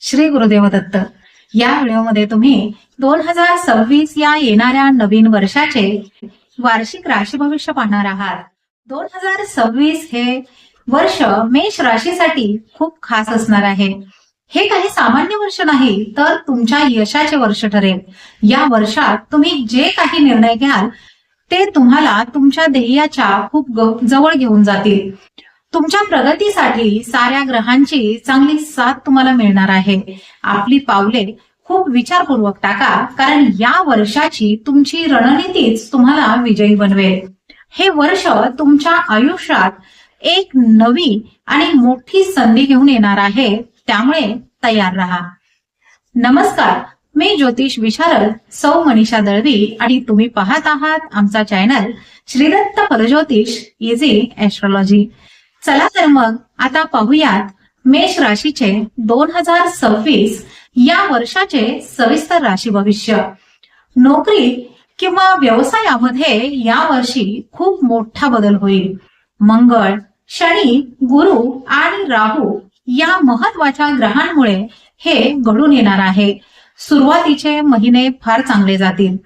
श्री गुरुदेव दत्त. या व्हिडिओमध्ये तुम्ही 2026 या येणाऱ्या नवीन वर्षाचे वार्षिक राशी भविष्य पाहणार आहात. 2026 हे वर्ष मेष राशीसाठी खूप खास असणार आहे. हे काही सामान्य वर्ष नाही, तर तुमच्या यशाचे वर्ष ठरेल. या वर्षात तुम्ही जे काही निर्णय घ्याल ते तुम्हाला तुमच्या ध्येयाच्या खूप जवळ घेऊन जातील. तुमच्या प्रगतीसाठी साऱ्या ग्रहांची चांगली साथ तुम्हाला मिळणार आहे. आपली पावले खूप विचारपूर्वक टाका, कारण या वर्षाची तुमची रणनीतीच तुम्हाला विजयी बनवेल. हे वर्ष तुमच्या आयुष्यात एक नवी आणि मोठी संधी घेऊन येणार आहे, त्यामुळे तयार राहा. नमस्कार, मी ज्योतिष विशारद सौ मनीषा दळवी आणि तुम्ही पाहत आहात आमचा चॅनल श्रीदत्त फलज्योतिष इझी ऍस्ट्रॉलॉजी. चला तर मग आता पाहूयात मेष राशीचे 2026 या वर्षाचे सविस्तर राशी भविष्य. नोकरी किंवा व्यवसायामध्ये या वर्षी खूप मोठा बदल होईल. मंगळ, शनी, गुरु आणि राहू या महत्वाच्या ग्रहांमुळे हे घडून येणार आहे. सुरुवातीचे महिने फार चांगले जातील.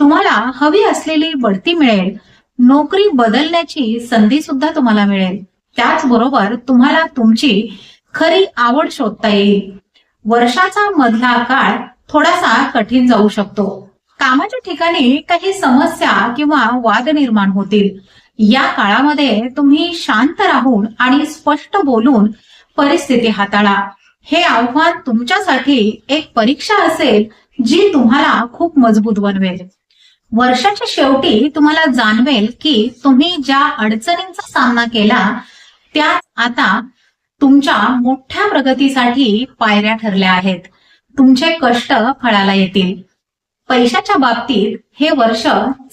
तुम्हाला हवी असलेली बढती मिळेल. नोकरी बदलण्याची संधी सुद्धा तुम्हाला मिळेल. त्याचबरोबर तुम्हाला तुमची खरी आवड शोधता येईल. वर्षाचा मधला काळ थोडासा कठीण जाऊ शकतो. कामाच्या ठिकाणी काही समस्या किंवा वाद निर्माण होतील. या काळामध्ये तुम्ही शांत राहून आणि स्पष्ट बोलून परिस्थिती हाताळा. हे आव्हान तुमच्यासाठी एक परीक्षा असेल, जी तुम्हाला खूप मजबूत बनवेल. वर्षाच्या शेवटी तुम्हाला जाणवेल की तुम्ही ज्या अडचणींचा सामना केला त्या आता तुमच्या मोठ्या प्रगतीसाठी पायऱ्या ठरल्या आहेत. तुमचे कष्ट फळाला येतील. पैशाच्या बाबतीत हे वर्ष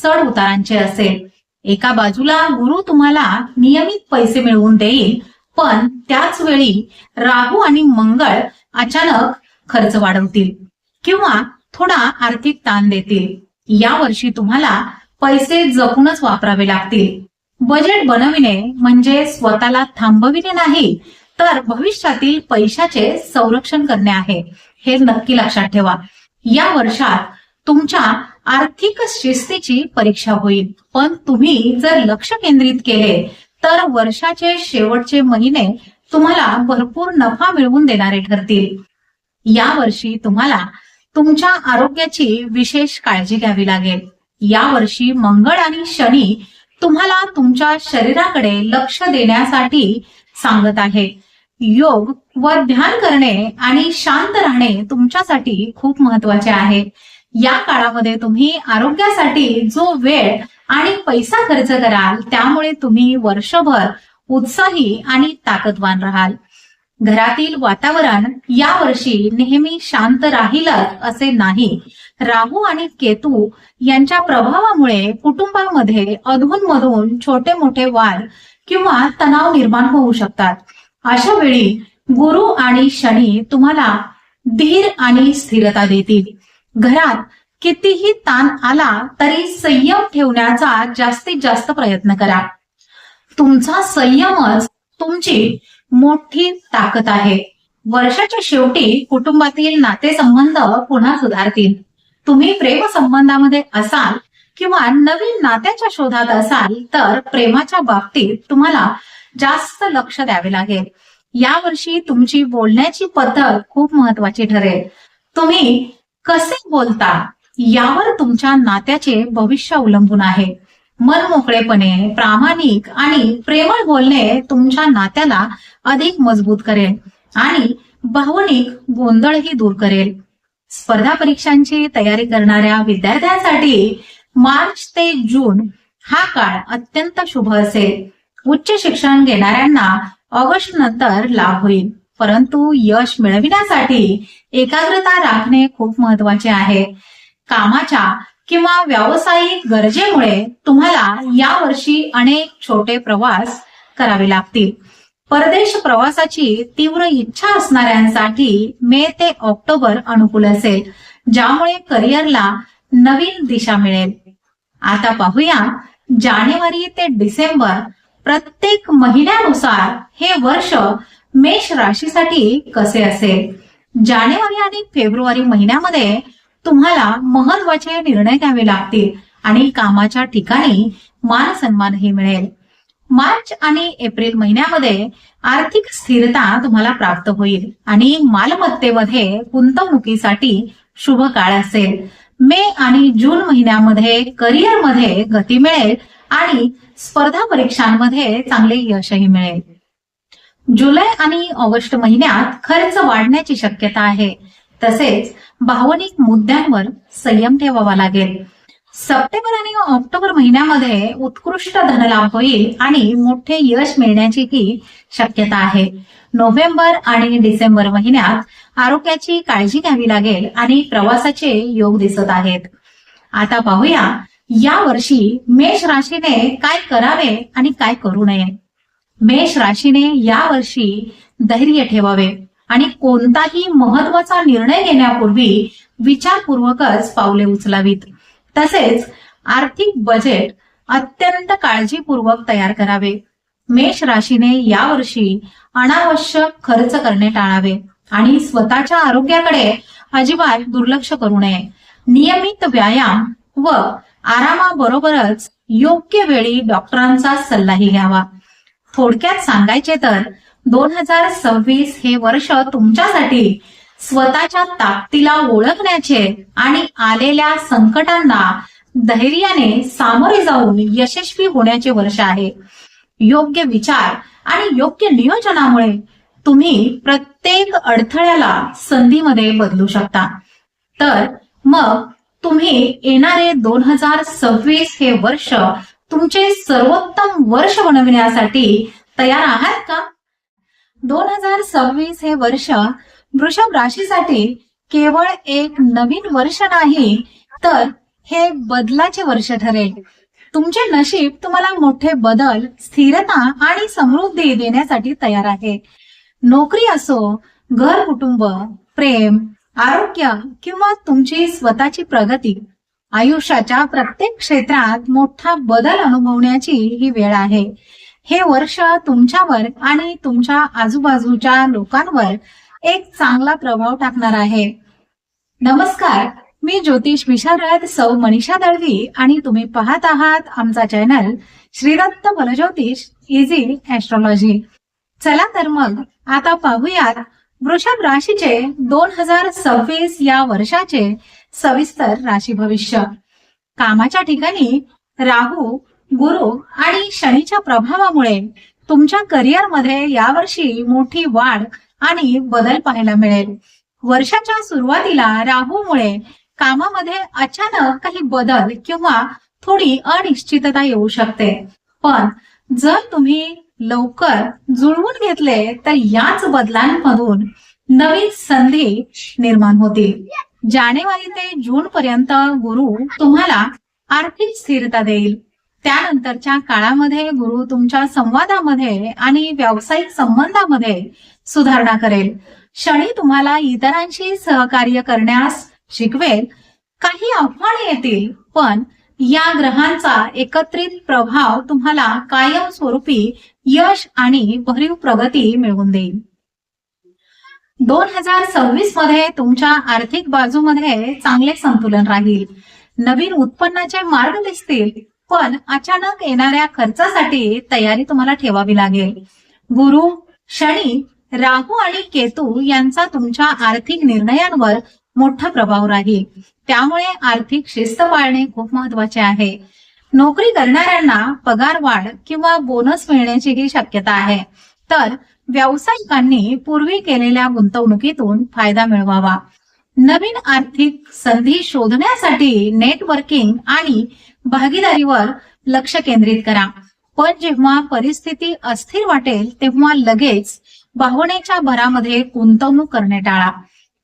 चढ उतारांचे असेल. एका बाजूला गुरु तुम्हाला नियमित पैसे मिळवून देईल, पण त्याच वेळी राहू आणि मंगळ अचानक खर्च वाढवतील किंवा थोडा आर्थिक ताण देतील. या वर्षी तुम्हाला पैसे जपूनच वापरावे लागतील. बजेट बनविणे म्हणजे स्वतःला थांबविणे नाही, तर भविष्यातील पैशाचे संरक्षण करणे आहे. हे नक्की लक्षात ठेवा. या वर्षात तुमच्या आर्थिक शिस्तीची परीक्षा होईल, पण तुम्ही जर लक्ष केंद्रित केले तर वर्षाचे शेवटचे महिने तुम्हाला भरपूर नफा मिळवून देणारे ठरतील. या वर्षी तुम्हाला तुमच्या आरोग्याची विशेष काळजी घ्यावी लागेल. या वर्षी मंगळ आणि शनी तुम्हाला तुमच्या शरीराकडे लक्ष देण्यासाठी सांगत आहे. योग व ध्यान करणे आणि शांत राहणे तुमच्यासाठी खूप महत्वाचे आहे. या काळामध्ये तुम्ही आरोग्यासाठी जो वेळ आणि पैसा खर्च कराल, त्यामुळे तुम्ही वर्षभर उत्साही आणि ताकदवान राहाल. घरातील वातावरण यावर्षी नेहमी शांत राहीलच असे नाही. राहू आणि केतू यांच्या प्रभावामुळे कुटुंबामध्ये अधूनमधून छोटे मोठे वाद किंवा तणाव निर्माण होऊ शकतात. अशा वेळी गुरु आणि शनी तुम्हाला धीर आणि स्थिरता देतील. घरात कितीही ताण आला तरी संयम ठेवण्याचा जास्तीत जास्त प्रयत्न करा. तुमचा संयमच तुमची मोठी ताकद आहे. वर्षाच्या शेवटी कुटुंबातील नातेसंबंध पुन्हा सुधारतील. तुम्ही प्रेम संबंधामध्ये असाल किंवा नवीन नात्याच्या शोधात असाल तर प्रेमाच्या बाबतीत तुम्हाला जास्त लक्ष द्यावे लागेल. यावर्षी तुमची बोलण्याची पद्धत खूप महत्वाची ठरेल. तुम्ही कसे बोलता यावर तुमच्या नात्याचे भविष्य अवलंबून आहे. मनमोकळेपणे, प्रामाणिक आणि प्रेमळ बोलणे तुमच्या नात्याला अधिक मजबूत करेल आणि भावनिक गोंधळही दूर करेल. स्पर्धा परीक्षांची तयारी करणाऱ्या विद्यार्थ्यांसाठी मार्च ते जून हा काळ अत्यंत शुभ असेल. उच्च शिक्षण घेणाऱ्यांना ऑगस्ट नंतर लाभ होईल, परंतु यश मिळविण्यासाठी एकाग्रता राखणे खूप महत्वाचे आहे. कामाच्या किंवा व्यावसायिक गरजेमुळे तुम्हाला यावर्षी अनेक छोटे प्रवास करावे लागतील. परदेश प्रवासाची तीव्र इच्छा असणाऱ्यांसाठी मे ते ऑक्टोबर अनुकूल असेल, ज्यामुळे करिअरला नवीन दिशा मिळेल. आता पाहूया जानेवारी ते डिसेंबर प्रत्येक महिन्यानुसार हे वर्ष मेष राशीसाठी कसे असेल. जानेवारी आणि फेब्रुवारी महिन्यामध्ये तुम्हाला महत्वाचे निर्णय घ्यावे लागतील आणि कामाच्या ठिकाणी मान सन्मानही मिळेल. मार्च आणि एप्रिल महिन्यामध्ये आर्थिक स्थिरता तुम्हाला प्राप्त होईल आणि मालमत्तेमध्ये गुंतवणुकीसाठी शुभ काळ असेल. मे आणि जून महिन्यामध्ये करिअरमध्ये गती मिळेल आणि स्पर्धा परीक्षांमध्ये चांगले यशही मिळेल. जुलै आणि ऑगस्ट महिन्यात खर्च वाढण्याची शक्यता आहे. तसेच भावनिक मुद्द्यांवर संयम ठेवावा लागेल. सप्टेंबर आणि ऑक्टोबर महिन्यामध्ये उत्कृष्ट धनलाभ होईल आणि मोठे यश मिळण्याचीही शक्यता आहे. नोव्हेंबर आणि डिसेंबर महिन्यात आरोग्याची काळजी घ्यावी लागेल आणि प्रवासाचे योग दिसत आहेत. आता पाहूया या वर्षी मेष राशीने काय करावे आणि काय करू नये. मेष राशीने या वर्षी धैर्य ठेवावे आणि कोणताही महत्वाचा निर्णय घेण्यापूर्वी विचारपूर्वकच पावले उचलावीत. तसेच आर्थिक बजेट अत्यंत काळजीपूर्वक तयार करावे. मेष राशीने यावर्षी अनावश्यक खर्च करणे टाळावे आणि स्वतःच्या आरोग्याकडे अजिबात दुर्लक्ष करू नये. नियमित व्यायाम व आरामाबरोबरच योग्य वेळी डॉक्टरांचा सल्लाही घ्यावा. थोडक्यात सांगायचे तर 2026 हे वर्ष तुमच्यासाठी स्वतःच्या ताकदीला ओळखण्याचे आणि आलेल्या संकटांना धैर्याने सामोरे जाऊन यशस्वी होण्याचे वर्ष आहे. योग्य विचार आणि योग्य नियोजनामुळे तुम्ही प्रत्येक अडथळ्याला संधीमध्ये बदलू शकता. तर मग तुम्ही येणारे 2026 हे वर्ष तुमचे सर्वोत्तम वर्ष बनविण्यासाठी तयार आहात का? 2026 हे वर्ष वृषभ राशीसाठी केवळ एक नवीन वर्ष नाही, तर हे बदलाचे वर्ष ठरेल. तुमचे नशीब तुम्हाला मोठे बदल, स्थिरता आणि समृद्धी देण्यासाठी तयार आहे. नोकरी असो, घर, कुटुंब, प्रेम, आरोग्य किंवा तुमची स्वतःची प्रगती, आयुष्याच्या प्रत्येक क्षेत्रात मोठा बदल अनुभवण्याची ही वेळ आहे. हे वर्ष तुमच्यावर आणि तुमच्या आजूबाजूच्या लोकांवर एक चांगला प्रभाव टाकणार आहे. नमस्कार, मी ज्योतिष विशारद सौ मनीषा दळवी आणि तुम्ही पाहत आहात आमचा चॅनल श्रीदत्त बलज्योतिष इझी ऍस्ट्रॉलॉजी. चला तर मग आता पाहूयात वृषभ राशीचे 2026 या वर्षाचे सविस्तर राशी भविष्य. कामाच्या ठिकाणी राहू, गुरु आणि शनीच्या प्रभावामुळे तुमच्या करिअरमध्ये यावर्षी मोठी वाढ आणि बदल पाहायला मिळेल. वर्षाच्या सुरुवातीला राहूमुळे कामामध्ये अचानक काही बदल किंवा थोडी अनिश्चितता येऊ शकते, पण जर तुम्ही लवकर जुळवून घेतले तर याच बदलांमधून नवीन संधी निर्माण होतील. जानेवारी ते जून पर्यंत गुरु तुम्हाला आर्थिक स्थिरता देईल. त्यानंतरच्या काळामध्ये गुरु तुमच्या संवादामध्ये आणि व्यावसायिक संबंधामध्ये सुधारणा करेल. शनी तुम्हाला इतरांशी सहकार्य करण्यास शिकवेल. काही आव्हाने येतील, पण या ग्रहांचा एकत्रित प्रभाव तुम्हाला कायमस्वरूपी यश आणि भरीव प्रगती मिळवून देईल. 2026 मध्ये तुमच्या आर्थिक बाजूमध्ये चांगले संतुलन राहील. नवीन उत्पन्नाचे मार्ग दिसतील, पण अचानक येणाऱ्या खर्चासाठी तयारी तुम्हाला ठेवावी लागेल. गुरु, शनी, राहू आणि केतू यांचा तुमच्या आर्थिक निर्णयांवर मोठा प्रभाव राहील. त्यामुळे आर्थिक शिस्त पाळणे खूप महत्वाचे आहे. नोकरी करणाऱ्यांना पगार वाढ किंवा बोनस मिळण्याचीही शक्यता आहे. तर व्यावसायिकांनी पूर्वी केलेल्या गुंतवणुकीतून फायदा मिळवावा. नवीन आर्थिक संधी शोधण्यासाठी नेटवर्किंग आणि भागीदारीवर लक्ष केंद्रित करा. पण जेव्हा परिस्थिती अस्थिर वाटेल तेव्हा लगेच भावनेच्या भरामध्ये गुंतवणूक करणे टाळा.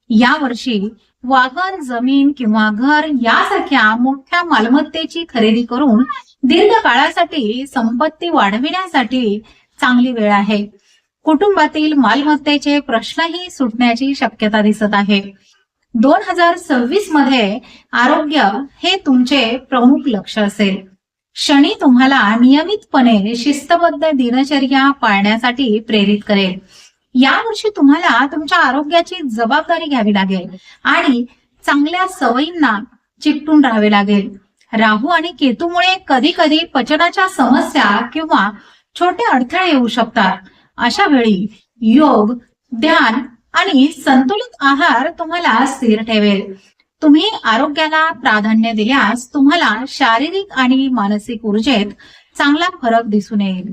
यावर्षी वाहन, जमीन किंवा घर यासारख्या मोठ्या मालमत्तेची खरेदी करून दीर्घकाळासाठी संपत्ती वाढविण्यासाठी चांगली वेळ आहे. कुटुंबातील मालमत्तेचे प्रश्नही सुटण्याची शक्यता दिसत आहे. 2026 मध्ये आरोग्य हे तुमचे प्रमुख लक्ष असेल. शनी तुम्हाला नियमितपणे शिस्तबद्ध दिनचर्या पाळण्यासाठी प्रेरित करेल. यावर्षी तुम्हाला तुमच्या आरोग्याची जबाबदारी घ्यावी लागेल आणि चांगल्या सवयींना चिकटून राहावे लागेल. राहू आणि केतूमुळे कधी कधी पचनाच्या समस्या किंवा छोटे अडथळे येऊ शकतात. अशा वेळी योग, ध्यान आणि संतुलित आहार तुम्हाला स्थिर ठेवेल. तुम्ही आरोग्याला प्राधान्य दिल्यास तुम्हाला शारीरिक आणि मानसिक ऊर्जेत चांगला फरक दिसून येईल.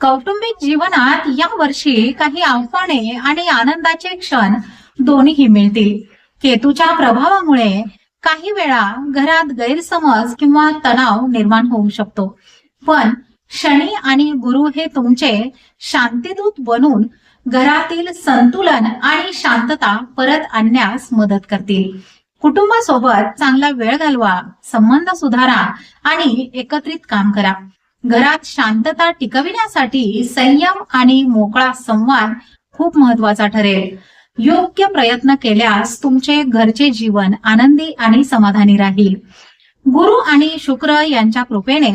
कौटुंबिक जीवनात या वर्षी काही आव्हाने आणि आनंदाचे क्षण दोन्हीही मिळतील. केतूच्या प्रभावामुळे काही वेळा घरात गैरसमज किंवा तणाव निर्माण होऊ शकतो, पण शनी आणि गुरु हे तुमचे शांतिदूत बनून घरातील संतुलन आणि शांतता परत आणण्यास मदत करतील. कुटुंबासोबत चांगला वेळ घालवा, संबंध सुधारा आणि एकत्रित काम करा. घरात शांतता टिकविण्यासाठी संयम आणि मोकळा संवाद खूप महत्वाचा ठरेल. योग्य प्रयत्न केल्यास तुमचे घरचे जीवन आनंदी आणि समाधानी राहील. गुरु आणि शुक्र यांच्या कृपेने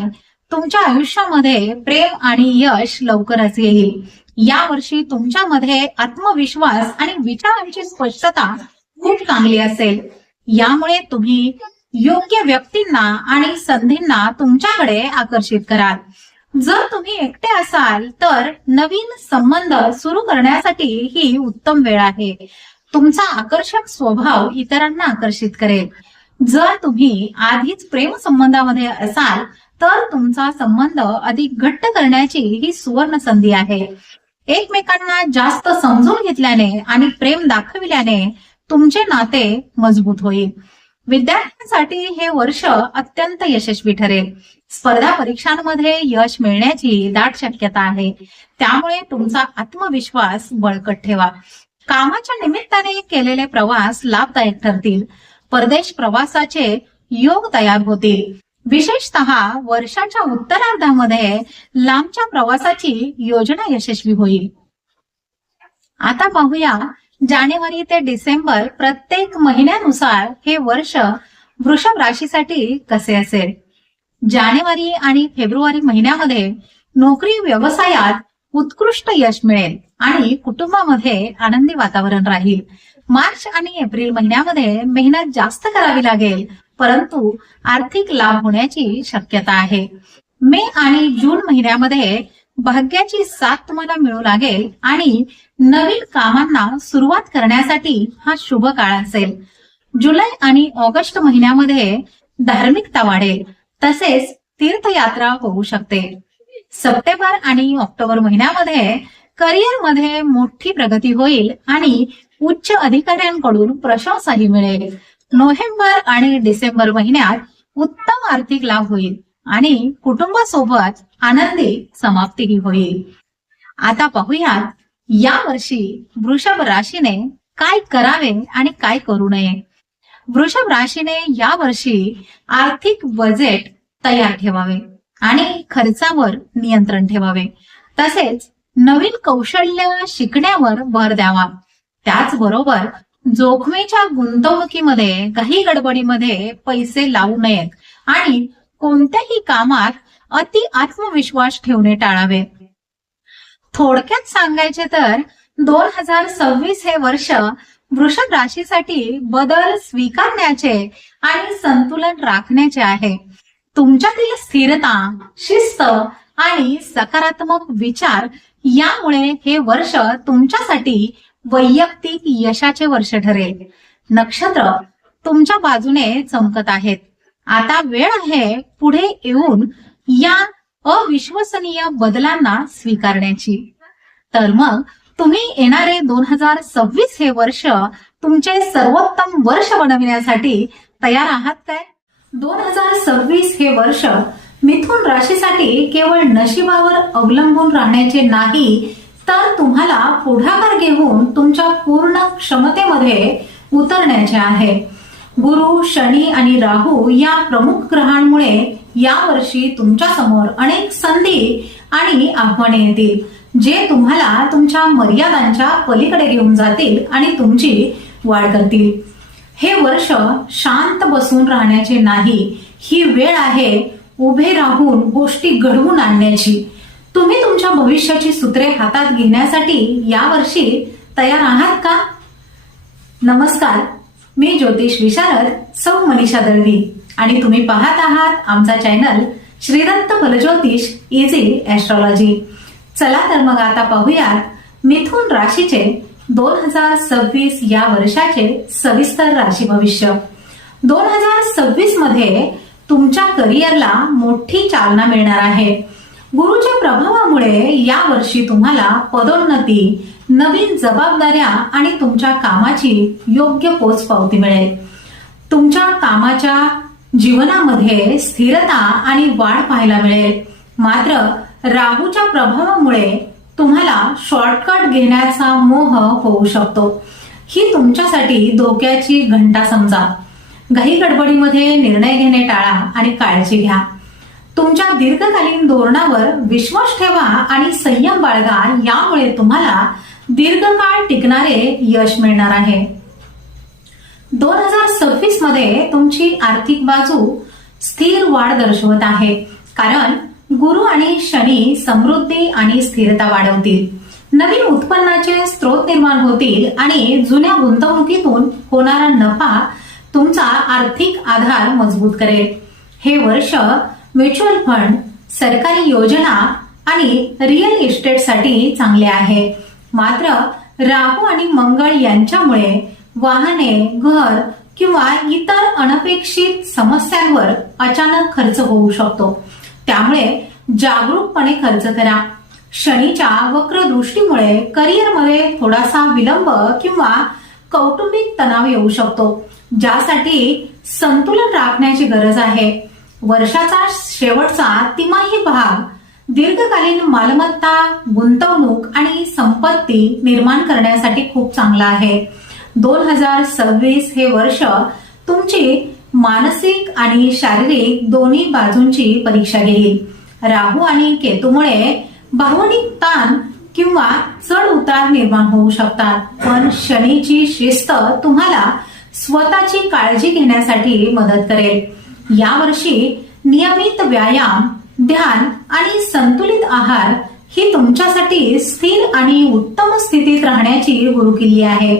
तुमच्या आयुष्यामध्ये प्रेम आणि यश लवकरच येईल. यावर्षी तुमच्यामध्ये आत्मविश्वास आणि विचारांची स्पष्टता खूप चांगली असेल. यामुळे तुम्ही योग्य व्यक्तींना आणि संधींना तुमच्याकडे आकर्षित कराल. जर तुम्ही एकटे असाल तर नवीन संबंध सुरू करण्यासाठी ही उत्तम वेळ आहे. तुमचा आकर्षक स्वभाव इतरांना आकर्षित करेल. जर तुम्ही आधीच प्रेम संबंधामध्ये असाल तर तुमचा संबंध अधिक घट्ट करण्याची ही सुवर्ण संधी आहे. एकमेकांना जास्त समजून घेतल्याने आणि प्रेम दाखविल्याने तुमचे नाते मजबूत होईल. विद्यार्थ्यांसाठी हे वर्ष अत्यंत यशस्वी ठरेल. स्पर्धा परीक्षांमध्ये यश मिळण्याची दाट शक्यता आहे. त्यामुळे तुमचा आत्मविश्वास बळकट ठेवा. कामाच्या निमित्ताने केलेले प्रवास लाभदायक ठरतील. परदेश प्रवासाचे योग तयार होतील. विशेषतः वर्षाच्या उत्तरार्धामध्ये लांबच्या प्रवासाची योजना यशस्वी होईल. आता पाहूया जानेवारी ते डिसेंबर प्रत्येक महिन्यानुसार हे वर्ष वृषभ राशीसाठी कसे असेल. जानेवारी आणि फेब्रुवारी महिन्यामध्ये नोकरी व्यवसायात उत्कृष्ट यश मिळेल आणि कुटुंबामध्ये आनंदी वातावरण राहील. मार्च आणि एप्रिल महिन्यामध्ये मेहनत जास्त करावी लागेल, परंतु आर्थिक लाभ होण्याची शक्यता आहे. मे आणि जून महिन्यामध्ये भाग्याची साथ तुम्हाला मिळू लागेल आणि नवीन कामांना सुरुवात करण्यासाठी हा शुभ काळ असेल. जुलै आणि ऑगस्ट महिन्यामध्ये धार्मिकता वाढेल, तसेच तीर्थयात्रा होऊ शकते. सप्टेंबर आणि ऑक्टोबर महिन्यामध्ये करिअरमध्ये मोठी प्रगती होईल आणि उच्च अधिकाऱ्यांकडून प्रशंसाही मिळेल. नोव्हेंबर आणि डिसेंबर महिन्यात उत्तम आर्थिक लाभ होईल आणि कुटुंबासोबत आनंदी समाप्तीही होईल. आता पाहूयात या वर्षी वृषभ राशीने काय करावे आणि काय करू नये. वृषभ राशीने या वर्षी आर्थिक बजेट तयार ठेवावे आणि खर्चावर नियंत्रण ठेवावे. तसेच नवीन कौशल्य शिकण्यावर भर द्यावा. त्याचबरोबर जोखमीच्या गुंतवणुकीमध्ये काही गडबडीमध्ये पैसे लावू नयेत आणि कोणत्याही कामात अति आत्मविश्वास ठेवणे टाळावे. थोडक्यात सांगायचे तर 2026 हे वर्ष वृषभ राशीसाठी बदल स्वीकारण्याचे आणि संतुलन राखण्याचे आहे. तुमच्यातील स्थिरता, शिस्त आणि सकारात्मक विचार यामुळे हे वर्ष तुमच्यासाठी वैयक्तिक यशाचे वर्ष ठरेल. नक्षत्र तुमच्या बाजूने चमकत आहेत. आता वेळ आहे पुढे येऊन या अविश्वसनीय बदलांना स्वीकारण्याची. तर मग तुम्ही येणारे 2026 हे वर्ष तुमचे सर्वोत्तम वर्ष बनविण्यासाठी तयार आहात काय? 2026 हे वर्ष मिथुन राशीसाठी केवळ नशिबावर अवलंबून राहण्याचे नाही, तर तुम्हाला पुढाकार घेऊन तुमच्या पूर्ण क्षमतेमध्ये उतरण्याचे आहे. गुरु, शनी आणि राहू या प्रमुख ग्रहांमुळे यावर्षी तुमच्या समोर अनेक संधी आणि आव्हाने येतील, जे तुम्हाला तुमच्या मर्यादांच्या पलीकडे घेऊन जातील आणि तुमची वाढ करतील. हे वर्ष शांत बसून राहण्याचे नाही, ही वेळ आहे उभे राहून गोष्टी घडवून आणण्याची. तुम्ही तुमच्या भविष्याची सूत्रे हातात घेण्यासाठी यावर्षी तयार आहात का? नमस्कार, मी ज्योतिष विशारद सौ मनीषा दळवी आणि तुम्ही पाहत आहात आमचा चॅनल श्रीदत्त फलज्योतिष इझी ॲस्ट्रॉलॉजी. चला तर मग आता पाहूयात मिथुन राशीचे 2026 या वर्षाचे सविस्तर राशी भविष्य. 2026 मध्ये तुमच्या करिअरला मोठी चालना मिळणार आहे. गुरुच्या प्रभावामुळे या वर्षी तुम्हाला पदोन्नती, नवीन जबाबदाऱ्या आणि तुमच्या कामाची योग्य पोचपावती मिळेल. तुमच्या कामाच्या जीवनामध्ये स्थिरता आणि वाढ पाहायला मिळेल. मात्र राहूच्या प्रभावामुळे तुम्हाला शॉर्टकट घेण्याचा मोह होऊ शकतो. ही तुमच्यासाठी धोक्याची घंटा समजा. घाई गडबडीमध्ये निर्णय घेणे टाळा आणि काळजी घ्या. तुमच्या दीर्घकालीन धोरणावर विश्वास ठेवा आणि संयम बाळगा. यामुळे तुम्हाला दीर्घकाळ टिकणारे यश मिळणार आहे. 2026 मध्ये तुमची आर्थिक बाजू स्थिर वाढ दर्शवत आहे, कारण गुरु आणि शनी समृद्धी आणि स्थिरता वाढवतील. नवीन उत्पन्नाचे स्रोत निर्माण होतील आणि जुन्या गुंतवणुकीतून होणारा नफा तुमचा आर्थिक आधार मजबूत करेल. हे वर्ष म्युच्युअल फंड, सरकारी योजना आणि रिअल इस्टेटसाठी चांगले आहे. मात्र राहू आणि मंगळ यांच्यामुळे वाहने, घर किंवा इतर अनपेक्षित समस्यांवर अचानक खर्च होऊ शकतो. त्यामुळे जागरूकपणे खर्च करा. शनीच्या वक्र दृष्टीमुळे करिअरमध्ये थोडासा विलंब किंवा कौटुंबिक तणाव येऊ शकतो, ज्यासाठी संतुलन राखण्याची गरज आहे. वर्षाचा शेवटचा तिमाही भाग दीर्घकालीन मालमत्ता, गुंतवणूक आणि संपत्ती निर्माण करण्यासाठी खूप चांगला आहे. 2026 हे वर्ष तुमची मानसिक आणि शारीरिक दोन्ही बाजूंची परीक्षा घेईल. राहू आणि केतूमुळे भावनिक ताण किंवा चढ उतार निर्माण होऊ शकतात, पण शनीची शिस्त तुम्हाला स्वतःची काळजी घेण्यासाठी मदत करेल. यावर्षी नियमित व्यायाम, ध्यान आणि संतुलित आहार ही तुमच्यासाठी स्थिर आणि उत्तम स्थितीत राहण्याची गुरुकिल्ली आहे.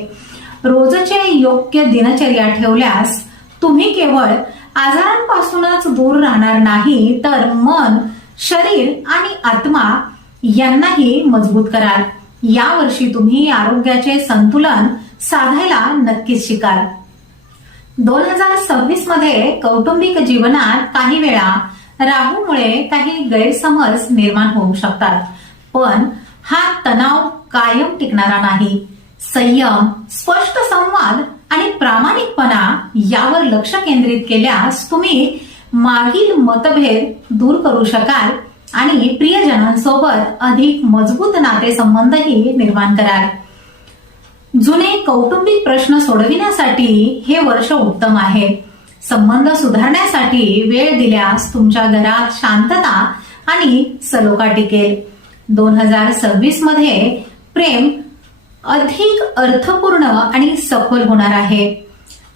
रोजचे योग्य दिनचर्या ठेवल्यास तुम्ही केवळ आजारांपासूनच दूर राहणार नाही, तर मन, शरीर आणि आत्मा यांनाही मजबूत कराल. यावर्षी तुम्ही आरोग्याचे संतुलन साधायला नक्कीच शिकाल. 2026 मध्ये कौटुंबिक जीवनात काही वेळा राहूमुळे काही गैरसमज निर्माण होऊ शकतात, पण हा तणाव कायम टिकणारा नाही. संयम, स्पष्ट संवाद आणि प्रामाणिकपणा यावर लक्ष केंद्रित केल्यास तुम्ही मागील मतभेद दूर करू शकाल आणि प्रियजनांसोबत अधिक मजबूत नातेसंबंधही निर्माण कराल. जुने कौटुंबिक प्रश्न सोडविण्यासाठी हे वर्ष उत्तम आहे. संबंध सुधारण्यासाठी वेळ दिल्यास तुमच्या घरात शांतता आणि सलोखा टिकेल. 2026 मध्ये प्रेम अधिक अर्थपूर्ण आणि सखोल होणार आहे.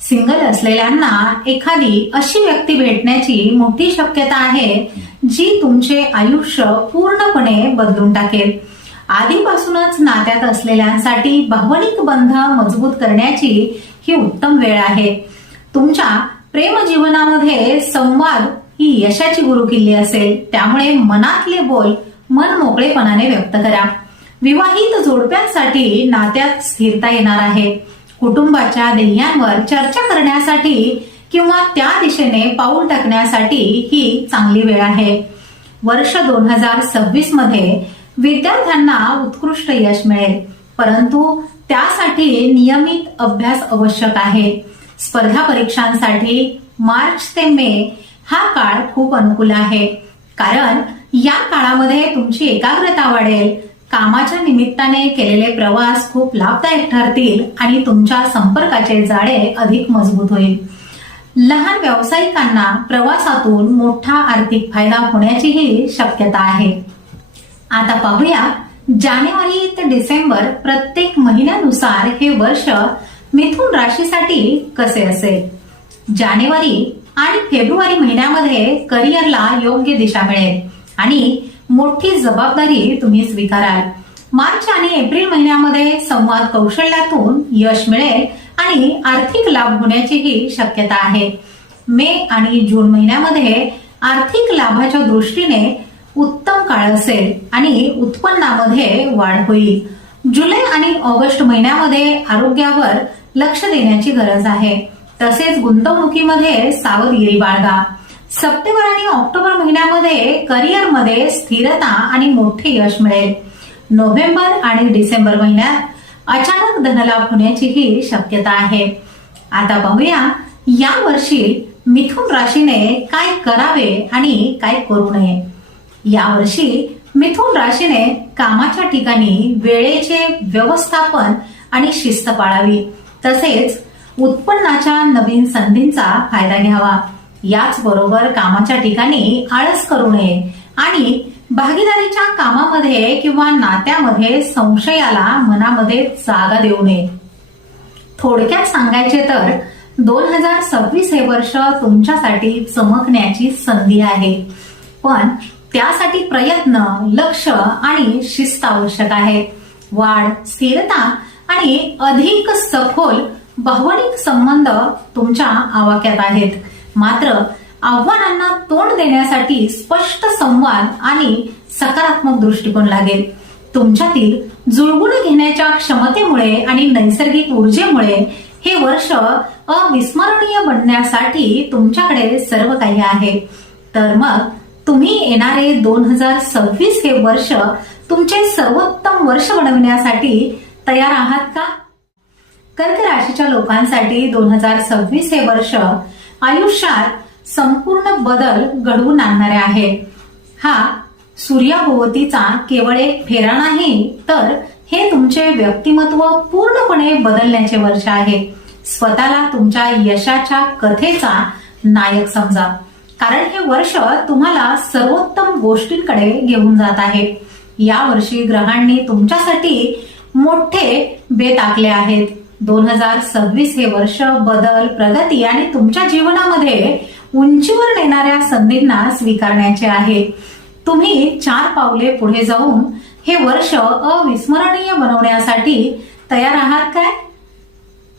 सिंगल असलेल्यांना एखादी अशी व्यक्ती भेटण्याची मोठी शक्यता आहे जी तुमचे आयुष्य पूर्णपणे बदलून टाकेल. आधीपासूनच नात्यात असलेल्यांसाठी भावनिक बंध मजबूत करण्याची ही उत्तम वेळ आहे. तुमच्या प्रेम जीवनामध्ये संवाद ही यशाची गुरुकिल्ली असेल, त्यामुळे मनातले बोल मन मोकळेपणाने व्यक्त करा. विवाहित जोडप्यांसाठी नात्यात स्थिरता येणार आहे. कुटुंबाच्या ध्येयांवर चर्चा करण्यासाठी किंवा त्या दिशेने पाऊल टाकण्यासाठी ही चांगली वेळ आहे. वर्ष 2026 मध्ये विद्यार्थ्यांना उत्कृष्ट यश मिळेल, परंतु त्यासाठी नियमित अभ्यास आवश्यक आहे. स्पर्धा परीक्षांसाठी मार्च ते मे हा काळ खूप अनुकूल आहे, कारण या काळामध्ये तुमची एकाग्रता वाढेल. कामाच्या निमित्ताने केलेले प्रवास खूप लाभदायक ठरतील आणि तुमच्या संपर्काचे जाळे अधिक मजबूत होईल. लहान व्यावसायिकांना प्रवासातून मोठा आर्थिक फायदा होण्याचीही शक्यता आहे. आता पाहूया जानेवारी ते डिसेंबर प्रत्येक महिन्यानुसार हे वर्ष मिथुन राशीसाठी कसे असेल. जानेवारी आणि फेब्रुवारी महिन्यामध्ये करिअरला योग्य दिशा मिळेल आणि मोठी जबाबदारी तुम्ही स्वीकाराल। मार्च आणि एप्रिल महिन्यामध्ये संवाद कौशल्यातून यश मिळेल आणि आर्थिक लाभ होण्याचीही शक्यता आहे। मे आणि जून महिन्यामध्ये आर्थिक लाभाच्या दृष्टीने उत्तम काळ असेल आणि उत्पन्नामध्ये वाढ होईल। जुलै आणि ऑगस्ट महिन्यामध्ये आरोग्यावर लक्ष देण्याची गरज आहे, तसेच गुंतवणुकीमध्ये सावधगिरी बाळगा। सप्टेंबर आणि ऑक्टोबर महिन्यामध्ये करिअरमध्ये स्थिरता आणि मोठे यश मिळेल। नोव्हेंबर आणि डिसेंबर महिन्यात अचानक धनलाभ होण्याचीही शक्यता आहे। आता पाहूया या वर्षी मिथुन राशीने काय करावे आणि काय करू नये। या वर्षी मिथुन राशीने कामाच्या ठिकाणी वेळेचे व्यवस्थापन आणि शिस्त पाळावी, तसेच उत्पन्नाच्या नवीन संधींचा फायदा घ्यावा। याचबरोबर कामाच्या ठिकाणी आळस करू नये आणि भागीदारीच्या कामामध्ये किंवा नात्यामध्ये संशयाला मनामध्ये जागा देऊ नये। थोडक्यात सांगायचे तर 2026 हे वर्ष तुमच्यासाठी चमकण्याची संधी आहे, पण त्यासाठी प्रयत्न, लक्ष आणि शिस्त आवश्यक आहे। वाढ, स्थिरता आणि अधिक सखोल भावनिक संबंध तुमच्या आवाक्यात आहेत। मात्र आव्हानांना तोंड देण्यासाठी स्पष्ट संवाद आणि सकारात्मक दृष्टिकोन लागेल। तुमच्यातील जुळवून घेण्याच्या क्षमतेमुळे आणि नैसर्गिक ऊर्जेमुळे हे वर्ष अविस्मरणीय बनण्यासाठी तुमच्याकडे सर्व काही आहे। तर मग तुम्ही येणारे 2026 हे वर्ष तुमचे सर्वोत्तम वर्ष बनविण्यासाठी तयार आहात का? कर्क राशीच्या लोकांसाठी 2026 हे वर्ष आयुष्यात संपूर्ण बदल घडवून आणणारे आहे। हा सूर्याभोवतीचा केवळ एक फेरा नाही, तर हे तुमचे व्यक्तिमत्व पूर्णपणे बदलण्याचे वर्ष आहे। स्वतःला तुमच्या यशाच्या कथेचा नायक समजा, कारण हे वर्ष तुम्हाला सर्वोत्तम गोष्टींकडे घेऊन जात आहे। या वर्षी ग्रहांनी तुमच्यासाठी मोठे बेत आखले आहेत। 2026 हे वर्ष बदल, प्रगती आणि तुमच्या जीवनामध्ये उंचीवर नेणाऱ्या संधींना स्वीकारण्याचे आहे। तुम्ही 4 पावले पुढे जाऊन हे वर्ष अविस्मरणीय बनवण्यासाठी तयार आहात काय?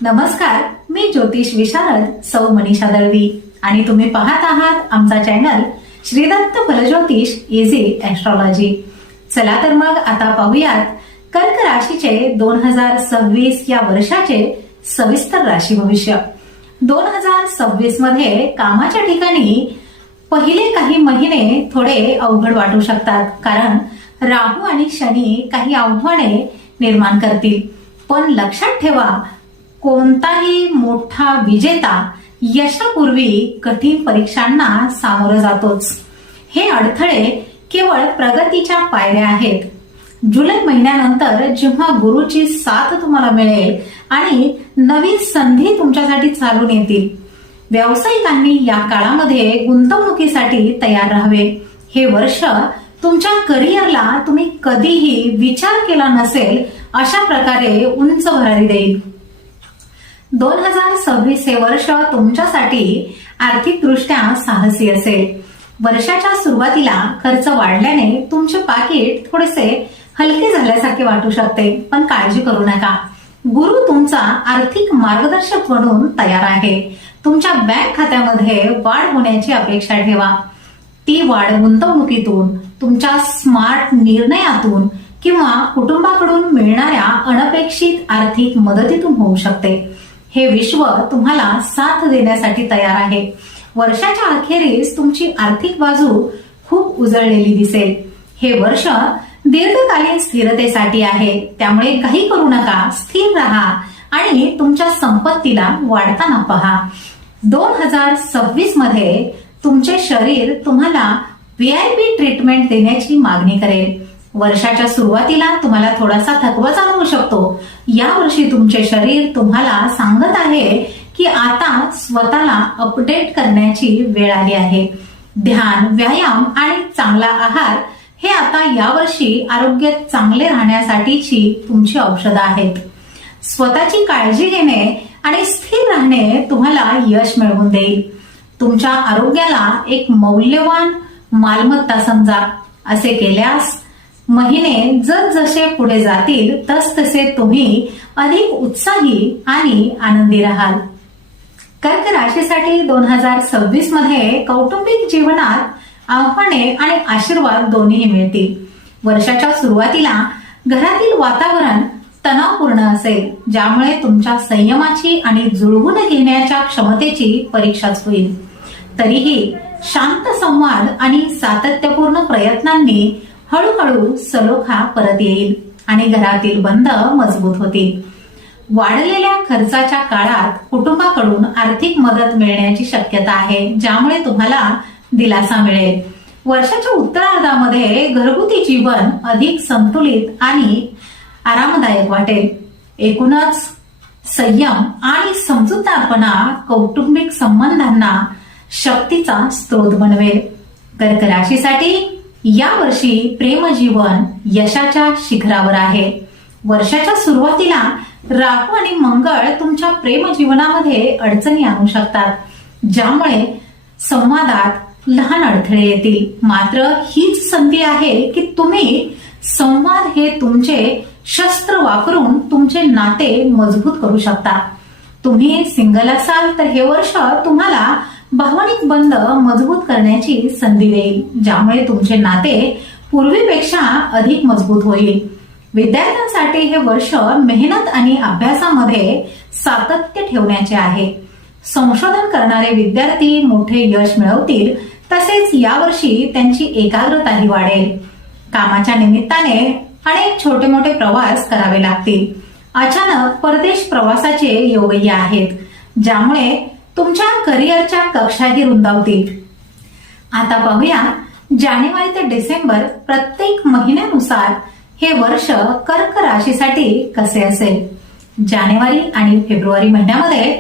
नमस्कार, मी ज्योतिष विशारद सौ मनीषा दळवी आणि तुम्ही पाहत आहात आमचा चॅनल श्रीदत्त फलज्योतिष इझी ऍस्ट्रॉलॉजी। चला तर मग आता पाहूयात कर्क राशीचे 2026 या वर्षाचे सविस्तर राशी भविष्य। 2026 मध्ये कामाच्या ठिकाणी पहिले काही महिने थोडे अवघड वाटू शकतात, कारण राहू आणि शनी काही आव्हाने निर्माण करतील। पण लक्षात ठेवा, कोणताही मोठा विजेता यशापूर्वी कठीण परीक्षांना सामोरं जातोच। हे अडथळे केवळ प्रगतीच्या पायऱ्या आहेत। जुलै महिन्यानंतर जेव्हा गुरुची साथ तुम्हाला मिळेल आणि नवीन संधी तुमच्यासाठी चालून येतील, व्यावसायिकांनी या काळामध्ये गुंतवणुकीसाठी तयार राहावे। हे वर्ष तुमच्या करिअरला तुम्ही कधीही विचार केला नसेल अशा प्रकारे उंच भरारी देईल। 2026 हे वर्ष तुमच्यासाठी आर्थिकदृष्ट्या साहसी असेल। वर्षाच्या सुरुवातीला खर्च वाढल्याने तुमचे पाकिट थोडेसे हलके झाल्यासारखे वाटू शकते, पण काळजी करू नका। गुरु तुमचा आर्थिक मार्गदर्शक म्हणून तयार आहे। तुमच्या बँक खात्यामध्ये वाढ होण्याची अपेक्षा ठेवा। ती वाढ गुंतवणुकीतून, तुमच्या स्मार्ट निर्णयातून किंवा कुटुंबाकडून मिळणाऱ्या अनपेक्षित आर्थिक मदतीतून होऊ शकते। हे विश्व तुम्हाला साथ देण्यासाठी तयार आहे। वर्षाच्या अखेरीस तुमची आर्थिक बाजू खूप उजळलेली दिसेल। हे वर्ष दीर्घकालीन स्थिरतेसाठी आहे, त्यामुळे काही करू नका, स्थिर राहा आणि तुमच्या संपत्तीला वाढताना पहा। 2026 मध्ये तुमचे शरीर तुम्हाला VIP ट्रीटमेंट देण्याची मागणी करेल। वर्षाच्या सुरुवातीला तुम्हाला थोडासा थकवा जाणवू शकतो। या वर्षी तुमचे शरीर तुम्हाला सांगत आहे की आता स्वतःला अपडेट करण्याची वेळ आली आहे। ध्यान, व्यायाम आणि चांगला आहार हे आता यावर्षी आरोग्य चांगले राहण्यासाठीची तुमची औषधं आहेत। स्वतःची काळजी घेणे आणि स्थिर राहणे तुम्हाला यश मिळवून देईल। तुमच्या आरोग्याला एक मौल्यवान मालमत्ता समजा असे केल्यास महिने जसजसे पुढे जातील तसतसे तुम्ही अधिक उत्साही आणि आनंदी राहाल. कर्क राशीसाठी 2026 मध्ये कौटुंबिक जीवनात आव्हाने आणि आशीर्वाद दोन्ही मिळतील. वर्षाच्या सुरुवातीला घरातील वातावरण तणावपूर्ण असेल, ज्यामुळे तुमच्या संयमाची आणि जुळवून घेण्याच्या क्षमतेची परीक्षाच होईल. तरीही शांत संवाद आणि सातत्यपूर्ण प्रयत्नांनी हळूहळू सलोखा परत येईल आणि घरातील बंध मजबूत होतील. वाढलेल्या खर्चाच्या काळात कुटुंबाकडून आर्थिक मदत मिळण्याची शक्यता आहे, ज्यामुळे तुम्हाला दिलासा मिळेल. वर्षाच्या उत्तरार्धामध्ये घरगुती जीवन अधिक संतुलित आणि आरामदायक वाटेल. एकूणच संयम आणि समजूतदारपणा कौटुंबिक संबंधांना शक्तीचा स्रोत बनवेल. कर्क राशीसाठी यावर्षी प्रेमजीवन यशाच्या शिखरावर आहे. वर्षाच्या सुरुवातीला राहू आणि मंगळ तुमच्या प्रेमजीवनामध्ये अडचणी आणू शकतात, ज्यामुळे संवादात लहान अडथळे येतील. मात्र हीच संधी आहे की तुम्ही संवाद हे तुमचे शस्त्र वापरून तुमचे नाते मजबूत करू शकता. तुम्ही सिंगल असाल तर हे वर्ष तुम्हाला भावनिक बंध मजबूत करण्याची संधी देईल, ज्यामुळे तुमचे नाते पूर्वीपेक्षा अधिक मजबूत होईल. विद्यार्थ्यांसाठी हे वर्ष मेहनत आणि अभ्यासामध्ये सातत्य ठेवण्याचे आहे. संशोधन करणारे विद्यार्थी मोठे यश मिळवतील, तसेच यावर्षी त्यांची एकाग्रताही वाढेल. कामाच्या निमित्ताने अनेक छोटे मोठे प्रवास करावे लागतील. अचानक परदेश प्रवासाचे योगही आहेत, ज्यामुळे तुमच्या करिअरच्या कक्षाही रुंदावतील. आता पाहूया जानेवारी ते डिसेंबर प्रत्येक महिन्यानुसार हे वर्ष कर्क राशीसाठी कसे असेल. जानेवारी आणि फेब्रुवारी महिन्यामध्ये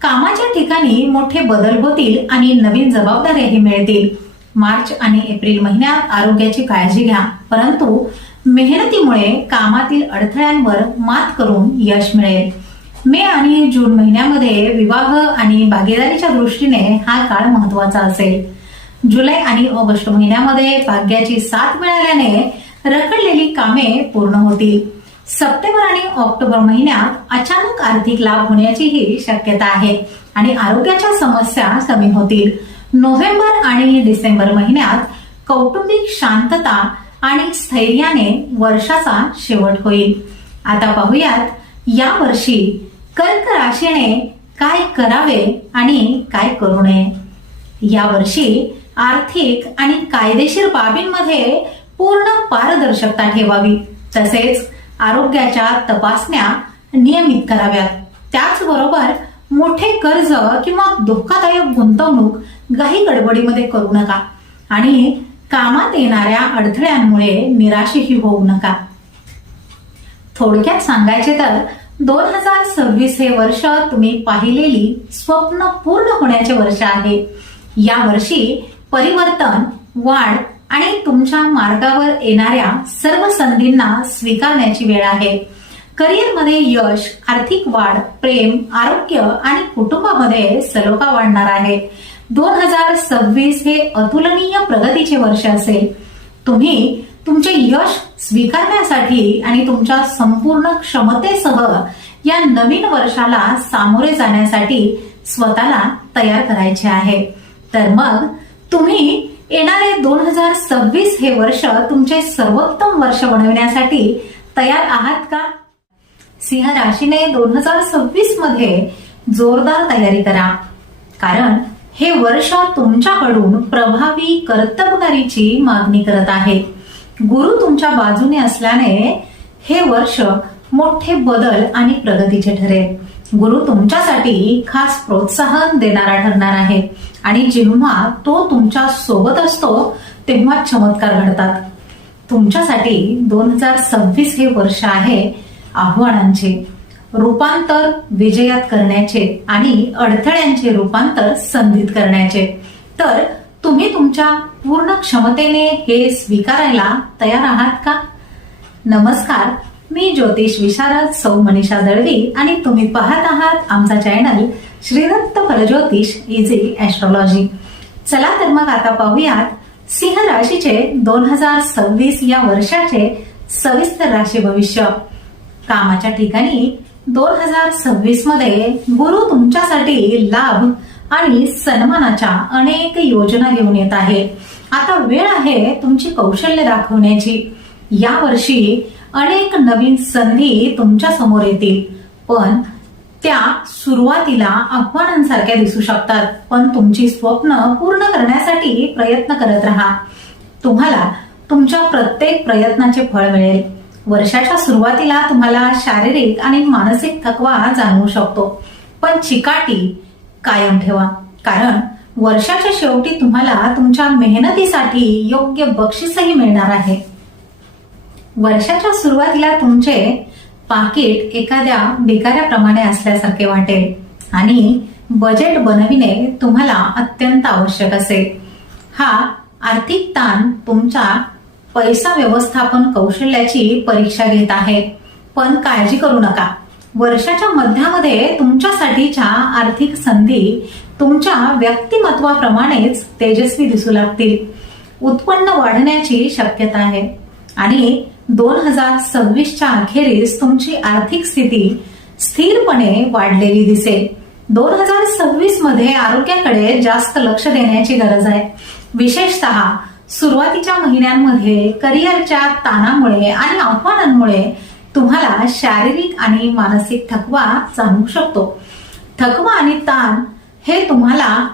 कामाच्या ठिकाणी मोठे बदल होतील आणि नवीन जबाबदाऱ्याही मिळतील. मार्च आणि एप्रिल महिन्यात आरोग्याची काळजी घ्या, परंतु मेहनतीमुळे कामातील अडथळ्यांवर मात करून यश मिळेल. मे आणि जून महिन्यामध्ये विवाह आणि भागीदारीच्या दृष्टीने हा काळ महत्वाचा असेल. जुलै आणि ऑगस्ट महिन्यामध्ये भाग्याची साथ मिळाल्याने रखडलेली कामे पूर्ण होतील. सप्टेंबर आणि ऑक्टोबर महिन्यात अचानक आर्थिक लाभ होण्याचीही शक्यता आहे आणि आरोग्याच्या समस्या कमी होतील. नोव्हेंबर आणि डिसेंबर महिन्यात कौटुंबिक शांतता आणि स्थैर्याने वर्षाचा शेवट होईल. आता पाहूयात या वर्षी कर्क राशीने काय करावे आणि काय करू नये. या वर्षी आर्थिक आणि कायदेशीर बाबींमध्ये पूर्ण पारदर्शकता ठेवावी, तसेच आरोग्याच्या तपासण्या नियमित कराव्यात. त्याचबरोबर मोठे कर्ज किंवा धोकादायक गुंतवणूक घाई गडबडीमध्ये करू नका आणि कामात येणाऱ्या अडथळ्यांमुळे निराशही होऊ नका. थोडक्यात सांगायचे तर 2026 हे वर्ष तुम्ही पाहिलेली स्वप्न पूर्ण होण्याचे वर्ष आहे. या वर्षी परिवर्तन, वाढ आणि तुमच्या मार्गावर येणाऱ्या सर्व संधींना स्वीकारण्याची वेळ आहे. करिअरमध्ये यश, आर्थिक वाढ, प्रेम, आरोग्य आणि कुटुंबामध्ये सलोखा वाढणार आहे. 2026 हे अतुलनीय प्रगतीचे वर्ष असेल. तुम्ही तुमचे यश स्वीकारण्यासाठी आणि तुमच्या संपूर्ण क्षमतेसह या नवीन वर्षाला सामोरे जाण्यासाठी स्वतःला तयार करायचे आहे. तर मग तुम्ही येणारे 2026 हे वर्ष तुमचे सर्वोत्तम वर्ष बनवण्यासाठी तयार आहात का? सिंह राशीने 2026 मध्ये जोरदार तयारी करा, कारण हे वर्ष तुमच्याकडून प्रभावी कर्तबगारीची मागणी करत आहे. गुरु तुमच्या बाजूने असल्याने हे वर्ष मोठे बदल आणि प्रगतीचे ठरेल. गुरु तुमच्यासाठी खास प्रोत्साहन देणारा ठरणार आहे आणि जेव्हा तो तुमच्या सोबत असतो तेव्हा चमत्कार घडतात. तुमच्यासाठी 2026 हे वर्ष आहे आव्हानांचे रूपांतर विजयात करण्याचे आणि अडथळ्यांचे रूपांतर संधीत करण्याचे. तर तुम्ही तुमच्या पूर्ण क्षमतेने हे स्वीकारायला तयार आहात का? नमस्कार, मी ज्योतिष विशारद सौ मनीषा दळवी आणि तुम्ही पाहत आहात आमचा चॅनल श्रीदत्त फलज्योतिष इझी ऍस्ट्रॉलॉजी. चला तर मग आता पाहूयात सिंह राशीचे 2026 या वर्षाचे सविस्तर राशी भविष्य. कामाच्या ठिकाणी 2026 मध्ये गुरु तुमच्यासाठी लाभ आणि सन्मानाच्या अनेक योजना घेऊन येत आहे. आता वेळ आहे तुमची कौशल्य दाखवण्याची. या वर्षी अनेक नवीन संधी तुमच्या समोर येतील, पण त्या सुरुवातीला आव्हानांसारख्या दिसू शकतात. पण तुमची स्वप्न पूर्ण करण्यासाठी प्रयत्न करत राहा. तुम्हाला तुमच्या प्रत्येक प्रयत्नाचे फळ मिळेल. वर्षाच्या सुरुवातीला तुम्हाला शारीरिक आणि मानसिक थकवा जाणवू शकतो, पण चिकाटी कायम ठेवा, कारण वर्षाच्या शेवटी तुम्हाला तुमच्या मेहनतीसाठी योग्य बक्षीसही मिळणार आहे. वर्षाच्या सुरुवातीला तुमचे पाकिट एखाद्या भिकाऱ्याप्रमाणे असल्यासारखे वाटेल आणि बजेट बनविणे तुम्हाला अत्यंत आवश्यक असेल. हा आर्थिक ताण तुमच्या पैसा व्यवस्थापन कौशल्याची परीक्षा घेत आहे, पण काळजी करू नका. वर्षाच्या मध्यामध्ये तुमच्यासाठीच्या आर्थिक संधी तुमच्या व्यक्तिमत्वाप्रमाणेच तेजस्वी दिसू लागतील. उत्पन्न वाढण्याची शक्यता आहे आणि 2026च्या अखेरीस तुमची आर्थिक स्थिती स्थिरपणे वाढलेली दिसेल. 2026 मध्ये आरोग्याकडे जास्त लक्ष देण्याची गरज आहे. विशेषतः सुरुवातीच्या महिन्यांमध्ये करिअरच्या ताणामुळे आणि आव्हानांमुळे तुम्हाला शारीरिक आणि मानसिक थकवा जाणवू शकतो. थकवा आणि ताण हे तुम्हाला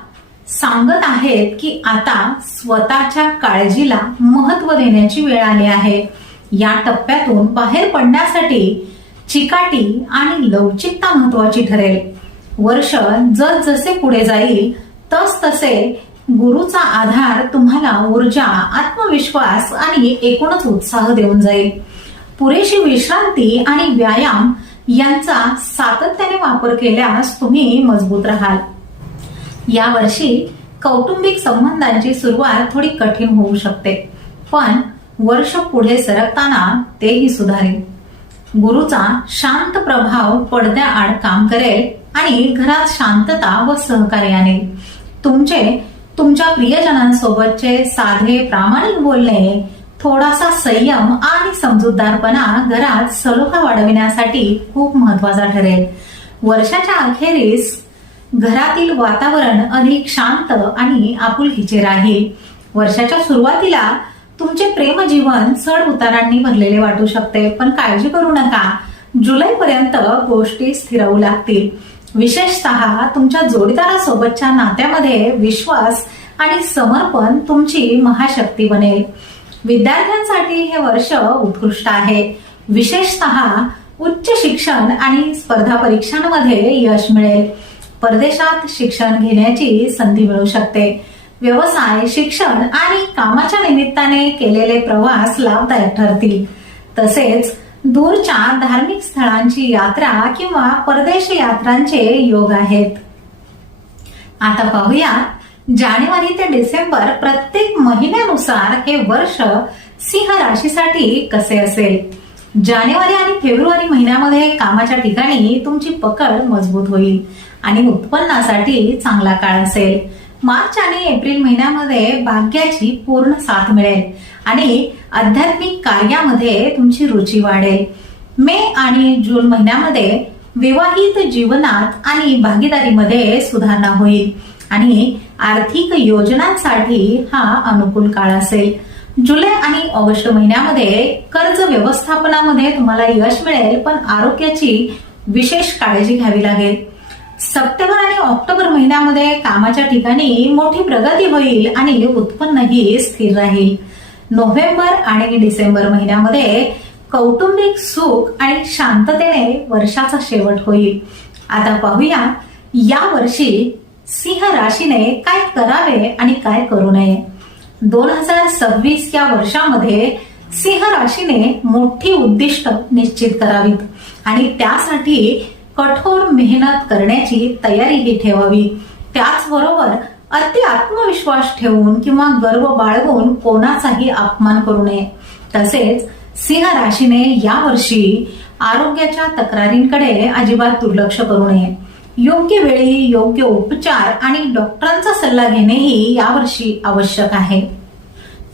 सांगत आहेत की आता स्वतःच्या काळजीला महत्व देण्याची वेळ आली आहे. या टप्प्यातून बाहेर पडण्यासाठी चिकाटी आणि लवचिकता महत्वाची ठरेल. वर्ष जसे पुढे जाईल तसे गुरुचा आधार तुम्हाला ऊर्जा, आत्मविश्वास आणि एकूणच उत्साह देऊन जाईल. पुरेशी विश्रांती आणि व्यायाम यांचा सातत्याने वापर केल्यास तुम्ही मजबूत राहाल. या वर्षी कौटुंबिक संबंधांची सुरुवात थोडी कठीण होऊ शकते, पण वर्ष पुढे सरकताना तेही सुधारेल. गुरुचा शांत प्रभाव पडद्याआड काम करेल आणि घरात शांतता व सहकार्य आणेल. तुमच्या प्रियजनांसोबतचे साधे प्रामाणिक बोलणे, थोडासा संयम आणि समजूतदारपणा घरात सलोखा वाढविण्यासाठी खूप महत्वाचा ठरेल. वर्षाच्या अखेरीस घरातील वातावरण अधिक शांत आणि आपुलकीचे राहील. वर्षाच्या सुरुवातीला तुमचे प्रेमजीवन चढ उतारांनी भरलेले वाटू शकते, पण काळजी करू नका. जुलैपर्यंत गोष्टी स्थिरावू लागतील. विशेषतः तुमच्या जोडीदारासोबतच्या नात्यामध्ये विश्वास आणि समर्पण तुमची महाशक्ती बनेल. विद्यार्थ्यांसाठी हे वर्ष उत्कृष्ट आहे. विशेषतः उच्च शिक्षण आणि स्पर्धा परीक्षांमध्ये यश मिळेल. परदेशात शिक्षण घेण्याची संधी मिळू शकते. व्यवसाय, शिक्षण आणि कामाच्या निमित्ताने केलेले प्रवास लाभदायक ठरतील. तसेच दूरच्या धार्मिक स्थळांची यात्रा किंवा परदेश यात्रांचे योग आहेत. आता पाहूया जानेवारी ते डिसेंबर प्रत्येक महिन्यानुसार हे वर्ष सिंह राशीसाठी कसे असेल. जानेवारी आणि फेब्रुवारी महिन्यामध्ये कामाच्या ठिकाणी तुमची पकड मजबूत होईल आणि उत्पन्नासाठी चांगला काळ असेल. मार्च आणि एप्रिल महिन्यामध्ये भाग्याची पूर्ण साथ मिळेल आणि आध्यात्मिक कार्यामध्ये तुमची रुची वाढेल. मे आणि जून महिन्यामध्ये विवाहित जीवनात आणि भागीदारीमध्ये सुधारणा होईल आणि आर्थिक योजनांसाठी हा अनुकूल काळ असेल. जुलै आणि ऑगस्ट महिन्यामध्ये कर्ज व्यवस्थापनामध्ये तुम्हाला यश मिळेल, पण आरोग्याची विशेष काळजी घ्यावी लागेल. सप्टेंबर आणि ऑक्टोबर महिन्यामध्ये कामाच्या ठिकाणी मोठी प्रगती होईल आणि उत्पन्नही स्थिर राहील. नोव्हेंबर आणि डिसेंबर महिन्यामध्ये कौटुंबिक सुख आणि शांततेने वर्षाचा शेवट होईल. आता पाहूया या वर्षी सिंह राशीने काय करावे आणि काय करू नये. 2026 या वर्षामध्ये सिंह राशीने मोठी उद्दिष्ट निश्चित करावीत आणि त्यासाठी कठोर मेहनत करण्याची तयारीही ठेवावी. त्याचबरोबर अति आत्मविश्वास ठेवून किंवा गर्व बाळगून कोणाचाही अपमान करू नये. तसेच सिंह राशीने यावर्षी आरोग्याच्या तक्रारींकडे अजिबात दुर्लक्ष करू नये. योग्य वेळी योग्य उपचार आणि डॉक्टरांचा सल्ला घेणेही यावर्षी आवश्यक आहे.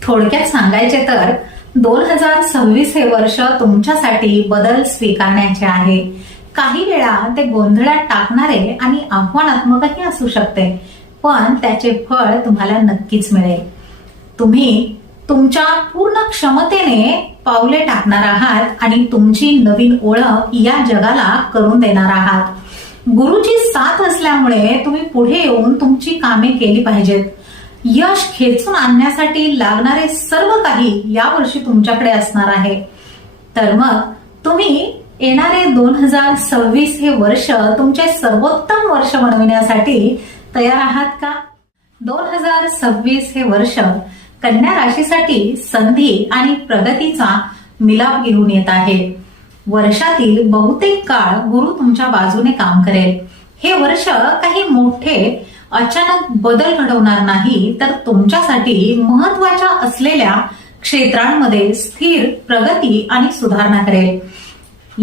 थोडक्यात सांगायचे तर 2026 हे वर्ष तुमच्यासाठी बदल स्वीकारण्याचे आहे. काही वेळा ते गोंधळात टाकणारे आणि आव्हानात्मकही असू शकते, पण त्याचे फळ तुम्हाला नक्कीच मिळेल. तुम्ही तुमच्या पूर्ण क्षमतेने पावले टाकणार आहात आणि तुमची नवीन ओळख या जगाला करून देणार आहात. गुरुची साथ असल्यामुळे तुम्ही पुढे येऊन तुमची कामे केली पाहिजेत. यश खेचून आणण्यासाठी लागणारे सर्व काही यावर्षी तुमच्याकडे असणार आहे. तर मग तुम्ही येणारे 2026 हे वर्ष तुमचे सर्वोत्तम वर्ष बनविण्यासाठी तयार आहात का? 2026 हे वर्ष कन्या राशीसाठी संधी आणि प्रगतीचा मिलाप घेऊन येत आहे. वर्षातील बहुतेक काळ गुरु तुमच्या बाजूने काम करेल. हे वर्ष काही मोठे अचानक बदल घडवणार नाही, तर तुमच्यासाठी महत्वाच्या असलेल्या क्षेत्रांमध्ये स्थिर प्रगती आणि सुधारणा करेल.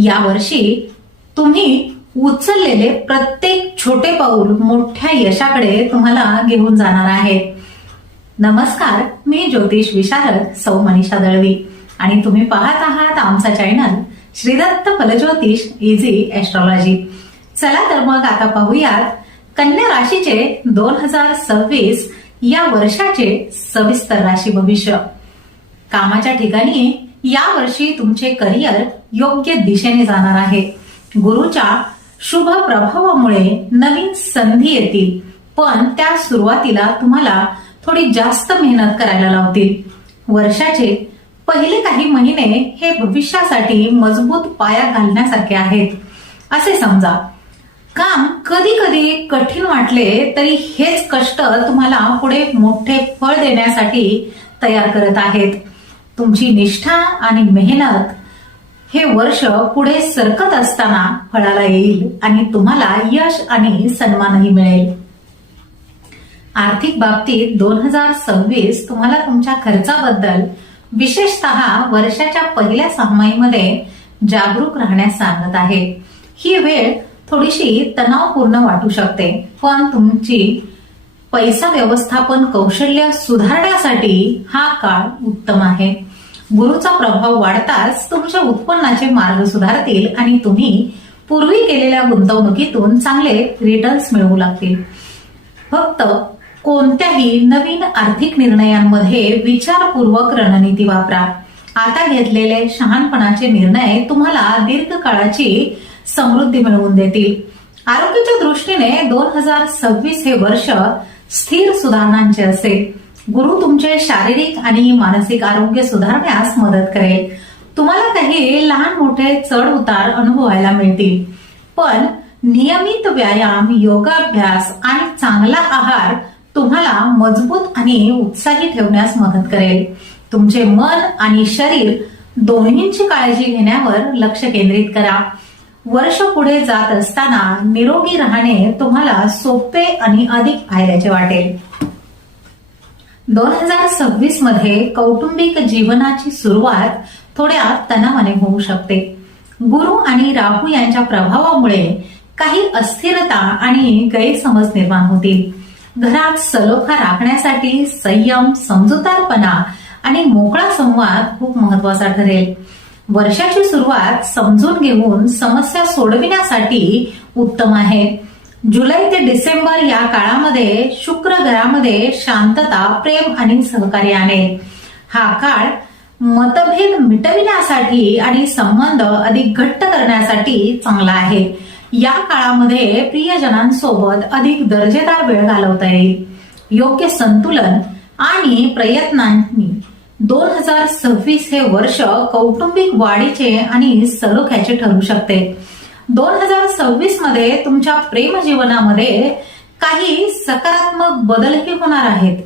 या वर्षी तुम्ही उचललेले प्रत्येक छोटे पाऊल मोठ्या यशाकडे तुम्हाला घेऊन जाणार आहे. नमस्कार, मी ज्योतिष विशारद सौ मनीषा दळवी आणि तुम्ही पाहत आहात आमचा चॅनल श्रीदत्त फलज्योतिष इझी एस्ट्रॉलॉजी. चला तर मग आता पाहूयात कन्या राशीचे 2026 या वर्षाचे सविस्तर राशी भविष्य. कामाच्या ठिकाणी या वर्षी तुमचे करिअर योग्य दिशेने जाणार आहे. गुरुच्या शुभ प्रभावामुळे नवीन संधी येतील, पण त्या सुरुवातीला तुम्हाला थोडी जास्त मेहनत करायला लावतील. वर्षाचे पहिले काही महिने हे भविष्यासाठी मजबूत पाया घालण्यासारखे आहेत असे समजा. काम कधी कधी कठीण वाटले तरी हेच कष्ट तुम्हाला पुढे मोठे फळ देण्यासाठी तयार करत आहेत. तुमची निष्ठा आणि मेहनत हे वर्ष पुढे सरकत असताना फळाला येईल आणि तुम्हाला यश आणि सन्मानही मिळेल. आर्थिक बाबतीत 2026 तुम्हाला तुमच्या खर्चाबद्दल विशेषतः वर्षाच्या पहिल्या सहामाहीमध्ये जागरूक राहण्यास सांगत आहे. ही वेळ थोडीशी तणावपूर्ण वाटू शकते, पण तुमची पैसा व्यवस्थापन कौशल्य सुधारण्यासाठी हा काळ उत्तम आहे. गुरुचा प्रभाव वाढताच तुमच्या उत्पन्नाचे मार्ग सुधारतील आणि तुम्ही पूर्वी केलेल्या गुंतवणुकीतून चांगले रिटर्न्स मिळवू लागतील. फक्त कोणत्याही नवीन आर्थिक निर्णयांमध्ये विचारपूर्वक रणनीती वापरा. आता घेतलेले शहाणपणाचे निर्णय तुम्हाला दीर्घकाळाची समृद्धी मिळवून देतील. आरोग्याच्या दृष्टीने 2026 हे वर्ष स्थिर सुधारणांचे असेल. गुरु तुमचे शारीरिक आणि मानसिक आरोग्य सुधारण्यास मदत करेल. तुम्हाला काही लहान मोठे चढ उतार अनुभवायला मिळतील, पण नियमित व्यायाम, योगाभ्यास आणि चांगला आहार तुम्हाला मजबूत आणि उत्साही ठेवण्यास मदत करेल. तुमचे मन आणि शरीर दोन्हींची काळजी घेण्यावर लक्ष केंद्रित करा. वर्ष पुढे जात असताना निरोगी राहणे तुम्हाला सोपे आणि अधिक फायद्याचे वाटेल. 2026 मध्ये कौटुंबिक जीवनाची सुरुवात थोड्या तणावाने होऊ शकते. गुरु आणि राहू यांच्या प्रभावामुळे काही अस्थिरता आणि गैरसमज निर्माण होतील. घरात सलोखा राखण्यासाठी संयम, समजूतदारपणा आणि मोकळा संवाद खूप महत्वाचा ठरेल. वर्षाची सुरुवात समजून घेऊन समस्या सोडविण्यासाठी उत्तम आहे. जुलै ते डिसेंबर या काळामध्ये शुक्र घरामध्ये शांतता, प्रेम आणि सहकार्य आणेल. हा काळ मतभेद मिटविण्यासाठी आणि संबंध अधिक घट्ट करण्यासाठी चांगला आहे. या काळामध्ये प्रियजनांसोबत अधिक दर्जेदार वेळ घालवता येईल. योग्य संतुलन आणि प्रयत्नांनी 2026 हे वर्ष कौटुंबिक वाढीचे आणि सलोख्याचे ठरू शकते. 2026 मध्ये तुमच्या प्रेम जीवनामध्ये काही सकारात्मक बदलही होणार आहेत.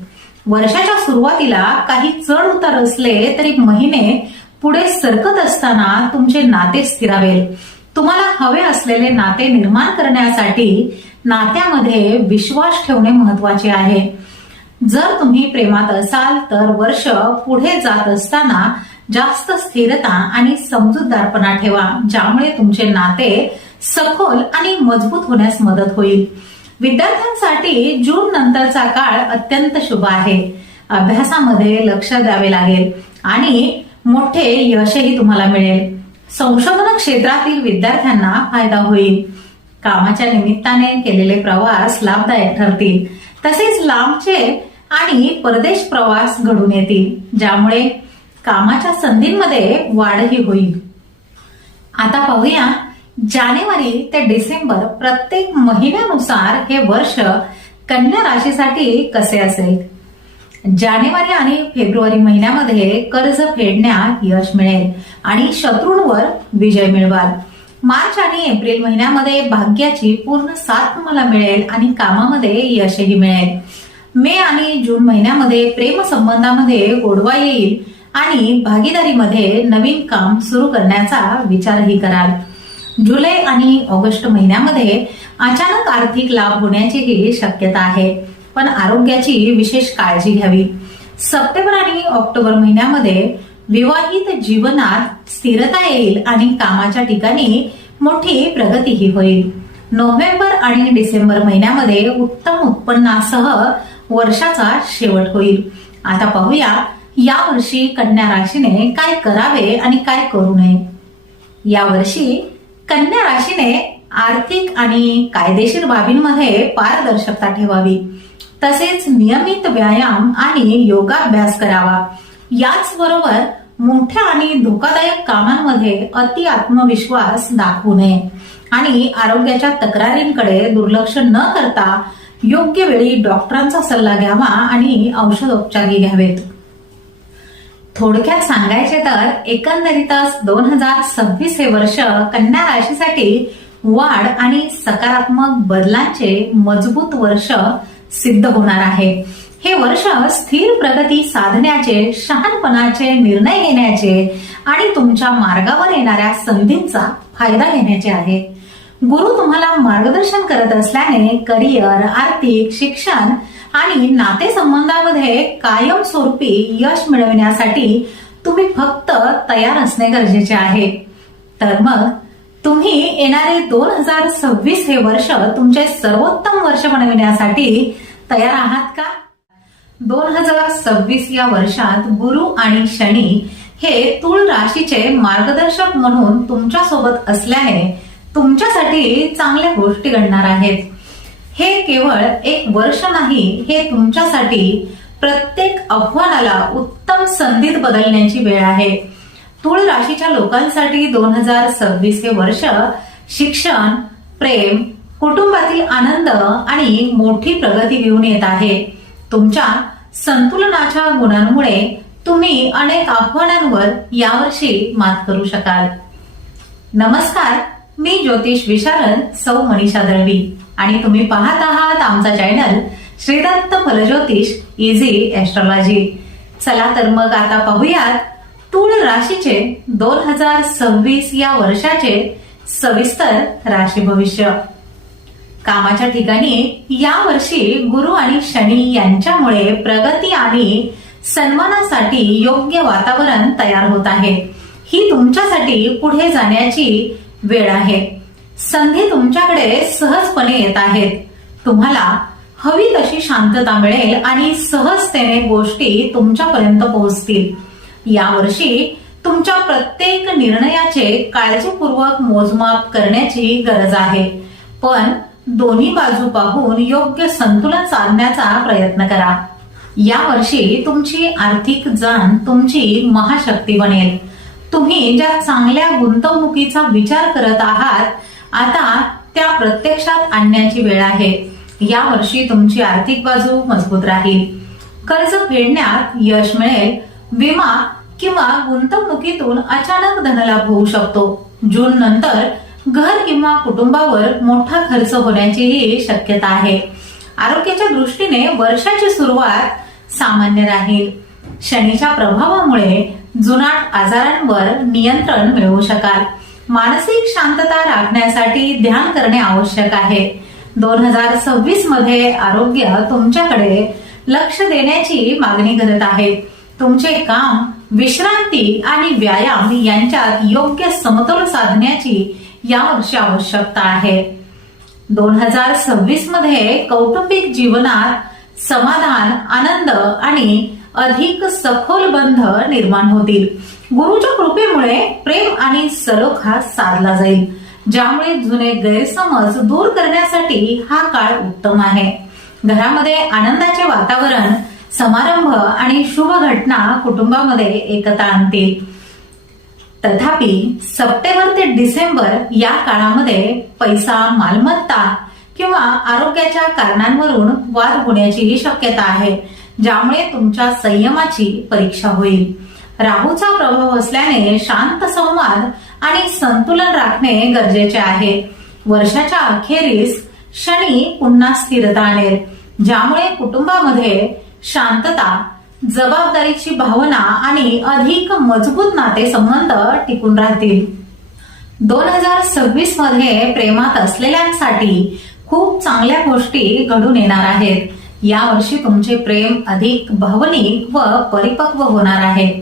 वर्षाच्या सुरुवातीला काही चढ उतार असले तरी महिने पुढे सरकत असताना तुमचे नाते स्थिरावेल. तुम्हाला हवे असलेले नाते निर्माण करण्यासाठी नात्यामध्ये विश्वास ठेवणे महत्वाचे आहे. जर तुम्ही प्रेमात असाल तर वर्ष पुढे जात असताना जास्त स्थिरता आणि समजूतदारपणा ठेवा, ज्यामुळे तुमचे नाते सखोल आणि मजबूत होण्यास मदत होईल. विद्यार्थ्यांसाठी जून नंतरचा काळ अत्यंत शुभ आहे. अभ्यासामध्ये लक्ष द्यावे लागेल आणि मोठे यशही तुम्हाला मिळेल. संशोधन क्षेत्रातील विद्यार्थ्यांना फायदा होईल. कामाच्या निमित्ताने केलेले प्रवास लाभदायक ठरतील. तसेच लांबचे आणि परदेश प्रवास घडून येतील, ज्यामुळे कामाच्या संधींमध्ये वाढही होईल. आता पाहूया जानेवारी ते डिसेंबर प्रत्येक महिन्यानुसार हे वर्ष कन्या राशीसाठी कसे असेल. जानेवारी आणि फेब्रुवारी महिन्यामध्ये कर्ज फेडण्यात यश मिळेल आणि शत्रूंवर विजय मिळवाल. मार्च आणि एप्रिल महिन्यामध्ये भाग्याची पूर्ण साथ तुम्हाला मिळेल आणि कामामध्ये यशही मिळेल. मे आणि जून महिन्यामध्ये प्रेम संबंधामध्ये गोडवा येईल आणि भागीदारीमध्ये नवीन काम सुरू करण्याचा विचारही कराल. जुलै आणि ऑगस्ट महिन्यामध्ये अचानक आर्थिक लाभ होण्याचीही शक्यता आहे, पण आरोग्याची विशेष काळजी घ्यावी. सप्टेंबर आणि ऑक्टोबर महिन्यामध्ये विवाहित जीवनात स्थिरता येईल आणि कामाच्या ठिकाणी मोठी प्रगतीही होईल. नोव्हेंबर आणि डिसेंबर महिन्यामध्ये उत्तम उत्पन्नासह वर्षाचा शेवट होईल. आता पाहूया यावर्षी कन्या राशीने काय करावे आणि काय करू नये. यावर्षी कन्या राशीने आर्थिक आणि कायदेशीर बाबींमध्ये पारदर्शकता ठेवावी. तसेच नियमित व्यायाम आणि योगाभ्यास करावा. याचबरोबर मोठ्या आणि धोकादायक कामांमध्ये अति आत्मविश्वास दाखवू नये आणि आरोग्याच्या तक्रारींकडे दुर्लक्ष न करता योग्य वेळी डॉक्टरांचा सल्ला घ्यावा आणि औषधोपचारही घ्यावेत. थोडक्यात सांगायचे तर एकंदरीतच 2026 हे वर्ष कन्या राशीसाठी वाढ आणि सकारात्मक बदलांचे मजबूत वर्ष सिद्ध होणार आहे. हे वर्ष स्थिर प्रगती साधण्याचे, शहाणपणाचे निर्णय घेण्याचे आणि तुमच्या मार्गावर येणाऱ्या संधींचा फायदा घेण्याचे आहे. गुरु तुम्हाला मार्गदर्शन करत असल्याने करिअर, आर्थिक, शिक्षण आणि नातेसंबंधामध्ये कायमस्वरूपी यश मिळविण्यासाठी तुम्ही फक्त तयार असणे गरजेचे आहे. तर मग तुम्ही येणारे 2026 हे वर्ष तुमचे सर्वोत्तम वर्ष बनविण्यासाठी तयार आहात का? 2026 या वर्षात गुरु आणि शनी हे तुळ राशीचे मार्गदर्शक म्हणून तुमच्या सोबत असल्याने तुमच्यासाठी चांगल्या गोष्टी घडणार आहेत. हे केवळ एक वर्ष नाही, हे तुमच्यासाठी प्रत्येक आव्हानाला उत्तम संधीत बदलण्याची वेळ आहे. तुळ राशीच्या लोकांसाठी 2026 हे वर्ष शिक्षण, प्रेम, कुटुंबातील आनंद आणि मोठी प्रगती घेऊन येत आहे. तुमच्या संतुलनाच्या गुणांमुळे तुम्ही अनेक आव्हानांवर यावर्षी मात करू शकाल. नमस्कार, मी ज्योतिष विशारद सौ मनीषा दळवी आणि तुम्ही पाहत आहात आमचा चॅनल श्रीदत्त फलज्योतिष इझी एस्ट्रॉलॉजी. चला तर मग आता पाहूयात तुळ राशीचे 2026 या वर्षाचे सविस्तर राशी भविष्य. कामाच्या ठिकाणी यावर्षी गुरु आणि शनी यांच्यामुळे प्रगती आणि सन्मानासाठी योग्य वातावरण तयार होत आहे. ही तुमच्यासाठी पुढे जाण्याची वेळ आहे. संधी तुमच्याकडे सहजपणे येत आहेत. तुम्हाला हवी तशी शांतता मिळेल आणि सहजतेने गोष्टी तुमच्यापर्यंत पोहोचतील. यावर्षी तुमच्या प्रत्येक निर्णयाचे काळजीपूर्वक मोजमाप करण्याची गरज आहे, पण दोन्ही बाजू पाहून योग्य संतुलन साधण्याचा प्रयत्न करा. यावर्षी तुमची आर्थिक जाण तुमची महाशक्ती बनेल. तुम्ही ज्या चांगल्या गुंतवणुकीचा विचार करत आहात, आता त्या प्रत्यक्षात आणण्याची वेळ आहे. यावर्षी तुमची आर्थिक बाजू मजबूत राहील. कर्ज फेडण्यात यश मिळेल. विमा किंवा गुंतवणुकीतून अचानक धनलाभ होऊ शकतो. जून नंतर घर किंवा कुटुंबावर मोठा खर्च होण्याचीही शक्यता आहे. आरोग्याच्या दृष्टीने वर्षाची सुरुवात सामान्य राहील. शनीच्या प्रभावामुळे जुनाट आजारांवर नियंत्रण मिळवू शकाल. मानसिक शांतता राखण्यासाठी ध्यान करणे आवश्यक आहे. 2026 मध्ये आरोग्य तुमच्याकडे लक्ष देण्याची मागणी करत आहे. तुमचे काम, विश्रांती आणि व्यायाम यांच्यात योग्य समतोल साधण्याची यावर्षी आवश्यकता आहे. 2026 मध्ये कौटुंबिक जीवनात समाधान, आनंद आणि अधिक सखोल बंध निर्माण होतील. गुरुच्या कृपेमुळे प्रेम आणि सलोखा साधला जाईल, ज्यामुळे जुने गैरसमज दूर करण्यासाठी हा काळ उत्तम आहे. घरामध्ये आनंदाचे वातावरण, समारंभ आणि शुभ घटना कुटुंबामध्ये एकता आणतील. तथापि सप्टेंबर ते डिसेंबर या काळामध्ये पैसा, मालमत्ता किंवा आरोग्याच्या कारणांवरून वाद होण्याचीही शक्यता आहे, ज्यामुळे तुमच्या संयमाची परीक्षा होईल. राहूचा प्रभाव असल्याने शांत संवाद आणि संतुलन राखणे गरजेचे आहे. वर्षाच्या अखेरीस शनी पुन्हा स्थिरता आणेल, ज्यामुळे कुटुंबामध्ये शांतता, जबाबदारीची भावना आणि अधिक मजबूत नातेसंबंध टिकून राहतील. 2026 मध्ये प्रेमात असलेल्यांसाठी खूप चांगल्या गोष्टी घडून येणार आहेत. या वर्षी तुमचे प्रेम अधिक भावनिक व परिपक्व होणार आहे.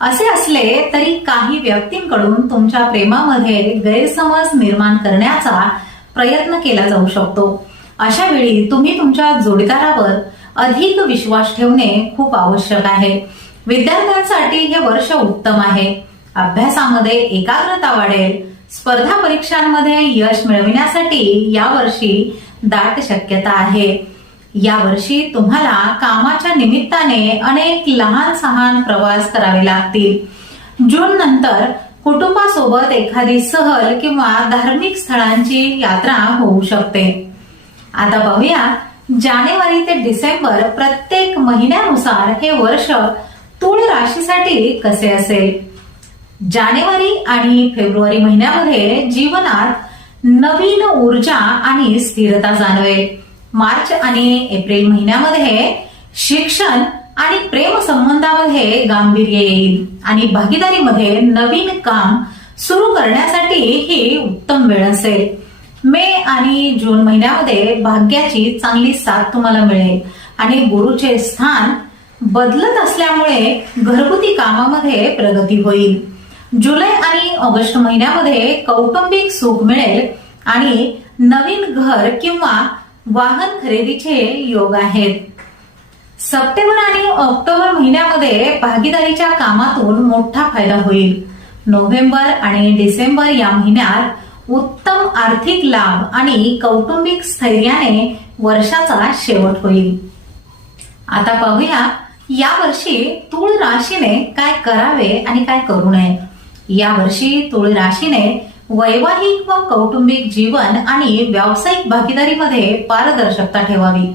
असे असले तरी काही व्यक्तींकडून तुमच्या प्रेमामध्ये गैरसमज निर्माण करण्याचा प्रयत्न केला जाऊ शकतो. अशा वेळी तुम्ही तुमच्या जोडीदारावर अधिक विश्वास ठेवणे खूप आवश्यक आहे. विद्यार्थ्यांसाठी हे वर्ष उत्तम आहे. अभ्यासामध्ये एकाग्रता वाढेल. स्पर्धा परीक्षांमध्ये यश मिळविण्यासाठी यावर्षी दाट शक्यता आहे. यावर्षी तुम्हाला कामाच्या निमित्ताने अनेक लहान सहान प्रवास करावे लागतील. जून नंतर कुटुंबासोबत एखादी सहल किंवा धार्मिक स्थळांची यात्रा होऊ शकते. आता पाहूया जानेवारी ते डिसेंबर प्रत्येक महिन्यानुसार हे वर्ष तुळ राशीसाठी कसे असेल. जानेवारी आणि फेब्रुवारी महिन्यामध्ये जीवनात नवीन ऊर्जा आणि स्थिरता जाणवेल. मार्च आणि एप्रिल महिन्यामध्ये शिक्षण आणि प्रेम संबंधामध्ये गांभीर्य येईल आणि भागीदारीमध्ये नवीन काम सुरू करण्यासाठी ही उत्तम वेळ असेल. मे आणि जून महिन्यामध्ये भाग्याची चांगली साथ तुम्हाला मिळेल आणि गुरुचे स्थान बदलत असल्यामुळे घरगुती कामामध्ये प्रगती होईल. जुलै आणि ऑगस्ट महिन्यामध्ये कौटुंबिक सुख मिळेल आणि नवीन घर किंवा वाहन खरेदीचे योग आहेत. सप्टेंबर आणि ऑक्टोबर महिन्यामध्ये भागीदारीच्या कामातून मोठा फायदा होईल. नोव्हेंबर आणि डिसेंबर या महिन्यात उत्तम आर्थिक लाभ आणि कौटुंबिक स्थैर्याने वर्षाचा शेवट होईल. आता पाहूया यावर्षी तूळ राशीने काय करावे आणि काय करू नये. यावर्षी तूळ राशीने वैवाहिक व कौटुंबिक जीवन आणि व्यावसायिक भागीदारीमध्ये पारदर्शकता ठेवावी.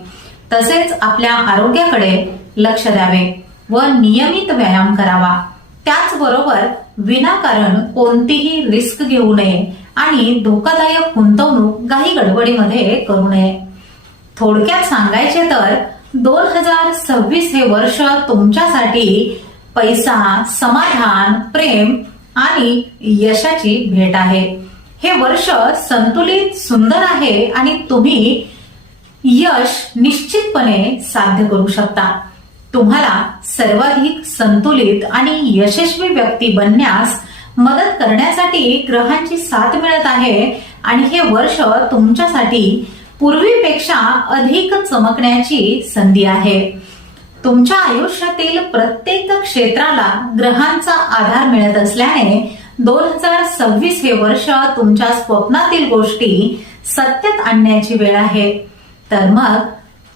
तसेच आपल्या आरोग्याकडे लक्ष द्यावे व नियमित व्यायाम करावा. त्याचबरोबर विनाकारण कोणतीही रिस्क घेऊ नये आणि धोकादायक गुंतवणूक घाई गडबडीमध्ये करू नये. थोडक्यात सांगायचे तर 2026 हे वर्ष तुमच्यासाठी पैसा, समाधान, प्रेम आणि यशाची भेट आहे. हे वर्ष संतुलित, सुंदर आहे आणि तुम्ही यश निश्चितपणे साध्य करू शकता. तुम्हाला सर्वाधिक संतुलित आणि यशस्वी व्यक्ती बनण्यास मदत करण्यासाठी ग्रहांची साथ मिळत आहे आणि हे वर्ष तुमच्यासाठी पूर्वीपेक्षा अधिक चमकण्याची संधी आहे. तुमच्या आयुष्यातील प्रत्येक क्षेत्राला ग्रहांचा आधार मिळत असल्याने 2026 हे वर्ष तुमच्या स्वप्नातील गोष्टी सत्यात आणण्याची वेळ आहे. तर मग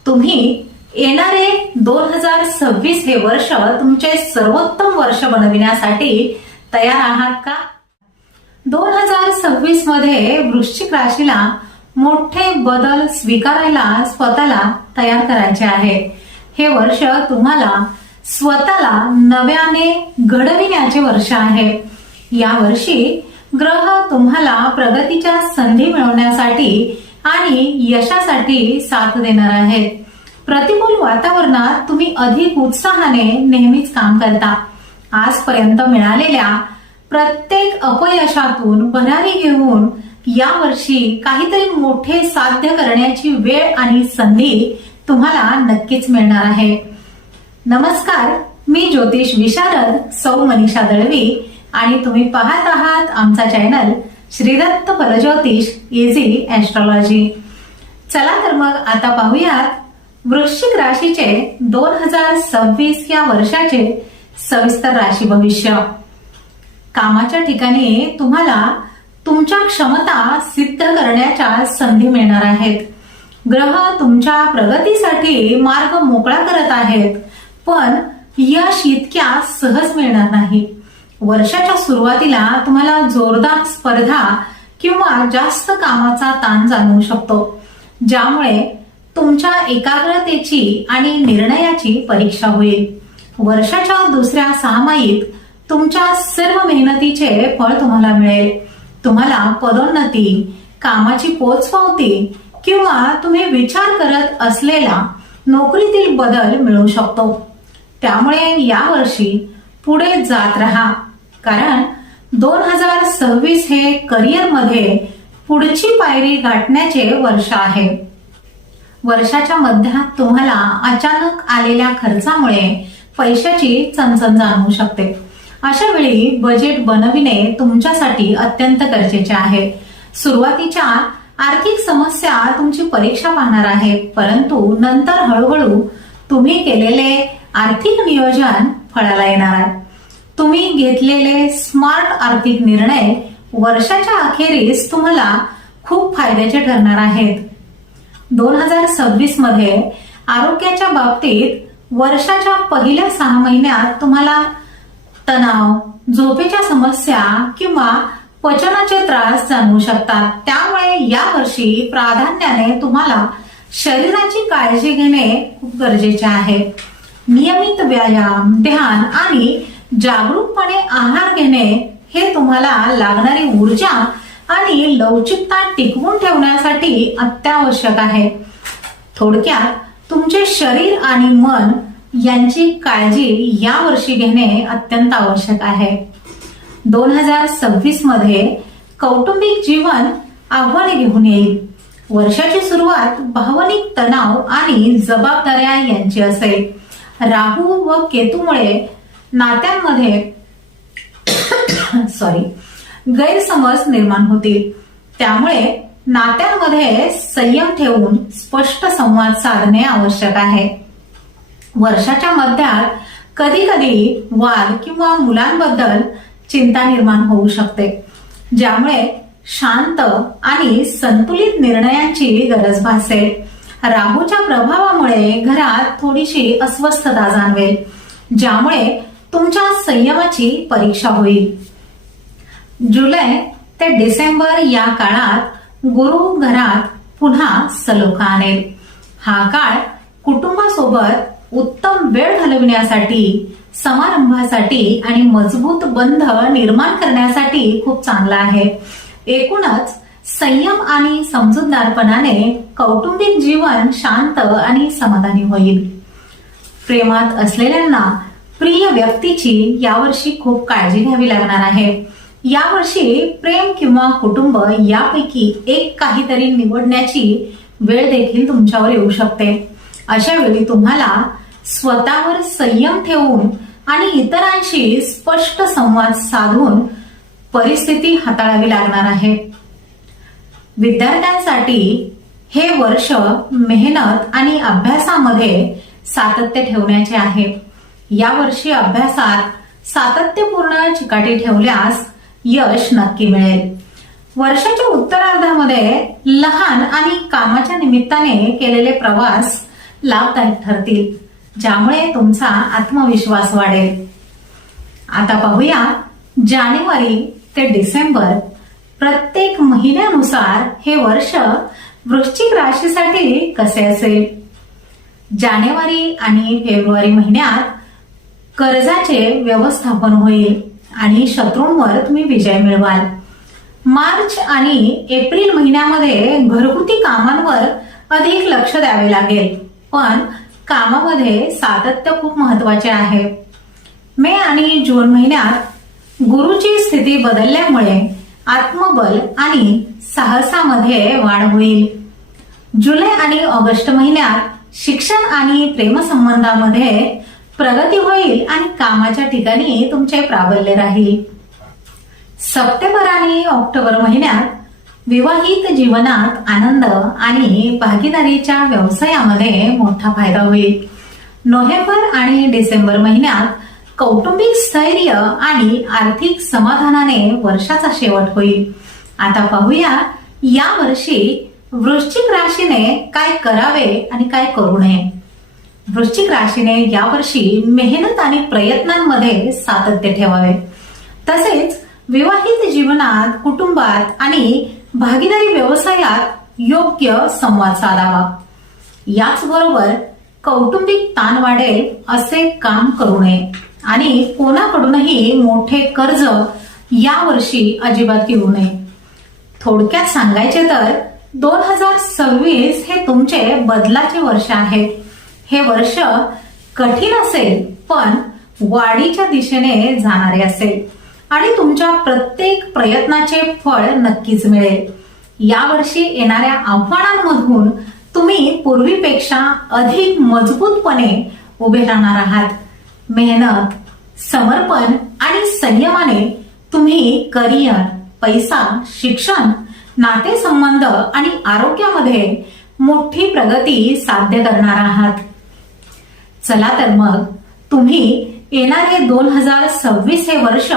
तुम्ही येणारे 2026 हे वर्ष तुमचे सर्वोत्तम वर्ष बनविण्यासाठी तयार आहात का? 2026 मध्ये वृश्चिक राशीला मोठे बदल स्वीकारायला स्वतःला तयार करायचे आहे. हे वर्ष तुम्हाला स्वतःला नव्याने घडविण्याचे वर्ष आहे. या वर्षी ग्रह तुम्हाला प्रगतीच्या संधी मिळवण्यासाठी आणि यशासाठी साथ देणार आहेत. प्रतिकूल वातावरणात तुम्ही अधिक उत्साहाने नेहमीच काम करता. आजपर्यंत मिळालेल्या प्रत्येक अपयशातून भरारी घेऊन यावर्षी काहीतरी मोठे साध्य करण्याची वेळ आणि संधी तुम्हाला नक्कीच मिळणार आहे. नमस्कार, मी ज्योतिष विशारद सौ मनीषा दळवी आणि तुम्ही पाहत आहात आमचा चॅनल श्रीदत्त फलज्योतिष इझी ऍस्ट्रॉलॉजी. चला तर मग आता पाहूयात वृश्चिक राशीचे 2026 या वर्षाचे सविस्तर राशी भविष्य. कामाच्या ठिकाणी तुम्हाला तुमच्या क्षमता सिद्ध करण्याच्या संधी मिळणार आहेत. ग्रह तुमच्या प्रगतीसाठी मार्ग मोकळा करत आहेत, पण यश इतक्या सहज मिळणार नाही. वर्षाच्या सुरुवातीला तुम्हाला जोरदार स्पर्धा किंवा जास्त कामाचा ताण जाणवू शकतो, ज्यामुळे तुमच्या एकाग्रतेची आणि निर्णयाची परीक्षा होईल. वर्षाच्या दुसऱ्या सहामाहीत तुमच्या सर्व मेहनतीचे फळ तुम्हाला मिळेल. तुम्हाला पदोन्नती, कामाची पोचपावती किंवा तुम्ही विचार करत असलेला नोकरीतील बदल मिळू शकतो. त्यामुळे यावर्षी पुढे जात राहा, कारण 2026 हे करिअरमध्ये पुढची पायरी गाठण्याचे वर्ष आहे. वर्षाच्या मध्यात तुम्हाला अचानक आलेल्या खर्चामुळे पैशाची चणचण जाणवू शकते. अशा वेळी बजेट बनविणे तुमच्यासाठी अत्यंत गरजेचे आहे. सुरुवातीच्या आर्थिक समस्या तुमची परीक्षा पाहणार आहेत, परंतु नंतर हळूहळू तुम्ही केलेले आर्थिक नियोजन फळाला येणार आहे. तुम्ही घेतलेले स्मार्ट आर्थिक निर्णय वर्षाच्या अखेरीस तुम्हाला खूप फायद्याचे ठरणार आहेत. 2026 मध्ये आरोग्याच्या बाबतीत वर्षाच्या पहिल्या 6 महिन्यात तुम्हाला तणाव, झोपेच्या समस्या किंवा पचनाचे त्रास जाणवू शकतात. त्यामुळे यावर्षी प्राधान्याने तुम्हाला शरीराची काळजी घेणे खूप गरजेचे आहे. नियमित व्यायाम, ध्यान आणि जागरूकपणे आहार घेणे हे तुम्हाला लागणारी ऊर्जा आणि लवचिकता टिकवून ठेवण्यासाठी अत्यावश्यक आहे. थोडक्यात तुमचे शरीर आणि मन यांची काळजी यावर्षी घेणे अत्यंत आवश्यक आहे. 2026 मध्ये कौटुंबिक जीवन आव्हाने घेऊन येईल. वर्षाची सुरुवात भावनिक तणाव आणि जबाबदाऱ्या यांची असेल. राहू व केतूमुळे नात्यांमध्ये गैरसमज निर्माण होतील. त्यामुळे नात्यांमध्ये संयम ठेवून स्पष्ट संवाद साधणे आवश्यक आहे. वर्षाच्या मध्यात कधी कधी वाद किंवा मुलांबद्दल चिंता निर्माण होऊ शकते, ज्यामुळे शांत आणि संतुलित निर्णयांची गरज भासेल. राहूच्या प्रभावामुळे घरात थोडीशी अस्वस्थता जाणवेल, ज्यामुळे तुमच्या संयमाची परीक्षा होईल. जुलै ते डिसेंबर या काळात गुरु घरात पुन्हा सलोखा आणेल. हा काळ कुटुंबासोबत उत्तम वेळ घालविण्यासाठी, समारंभासाठी आणि मजबूत बंध निर्माण करण्यासाठी खूप चांगला आहे. एकूणच संयम आणि समजूतदारपणाने कौटुंबिक जीवन शांत आणि समाधानी होईल. प्रेमात असलेल्यांना प्रिय व्यक्तीची यावर्षी खूप काळजी घ्यावी लागणार आहे. यावर्षी प्रेम किंवा कुटुंब यापैकी एक काहीतरी निवडण्याची वेळ देखील तुमच्यावर येऊ शकते. अशा वेळी तुम्हाला स्वतःवर संयम ठेवून आणि इतरांशी स्पष्ट संवाद साधून परिस्थिती हाताळावी लागणार आहे. विद्यार्थ्यांसाठी हे वर्ष मेहनत आणि अभ्यासामध्ये सातत्य ठेवण्याचे आहे. यावर्षी अभ्यासात सातत्यपूर्ण चिकाटी ठेवल्यास यश नक्की मिळेल. वर्षाच्या उत्तरार्धामध्ये लहान आणि कामाच्या निमित्ताने केलेले प्रवास लाभदायक ठरतील, ज्यामुळे तुमचा आत्मविश्वास वाढेल. आता पाहूया जानेवारी ते डिसेंबर प्रत्येक महिन्यानुसार हे वर्ष वृश्चिक राशीसाठी कसे असेल. जानेवारी आणि फेब्रुवारी महिन्यात कर्जाचे व्यवस्थापन होईल आणि शत्रूंवर तुम्ही विजय मिळवाल. मार्च आणि एप्रिल महिन्यामध्ये घरगुती कामांवर अधिक लक्ष द्यावे लागेल, पण कामामध्ये सातत्य खूप महत्वाचे आहे. मे आणि जून महिन्यात गुरुची स्थिती बदलल्यामुळे आत्मबल आणि साहसामध्ये वाढ होईल. जुलै आणि ऑगस्ट महिन्यात शिक्षण आणि प्रेमसंबंधामध्ये प्रगती होईल आणि कामाच्या ठिकाणी तुमचे प्राबल्य राहील. सप्टेंबर आणि ऑक्टोबर महिन्यात विवाहित जीवनात आनंद आणि भागीदारीच्या व्यवसायामध्ये मोठा फायदा होईल. नोव्हेंबर आणि डिसेंबर महिन्यात कौटुंबिक स्थैर्य आणि आर्थिक समाधानाने वर्षाचा शेवट होईल. आता पाहूया या वर्षी वृश्चिक राशीने काय करावे आणि काय करू नये. वृश्चिक राशीने यावर्षी मेहनत आणि प्रयत्नांमध्ये सातत्य ठेवावे. तसेच विवाहित जीवनात, कुटुंबात आणि भागीदारी व्यवसायात योग्य संवाद साधावा. याचबरोबर कौटुंबिक ताण वाढेल असे काम करू नये आणि कोणाकडूनही मोठे कर्ज यावर्षी अजिबात घेऊ नये. थोडक्यात सांगायचे तर 2026 हे तुमचे बदलाचे वर्ष आहे. हे वर्ष कठीण असेल पण वाढीच्या दिशेने जाणारे असेल आणि तुमच्या प्रत्येक प्रयत्नाचे फळ नक्कीच मिळेल. यावर्षी येणाऱ्या आव्हानांमधून तुम्ही पूर्वीपेक्षा अधिक मजबूतपणे उभे राहणार आहात. मेहनत, समर्पण आणि संयमाने तुम्ही करिअर, पैसा, शिक्षण, नातेसंबंध आणि आरोग्यामध्ये मोठी प्रगती साध्य करणार आहात. चला तर मग तुम्ही येणारे 2026 हे वर्ष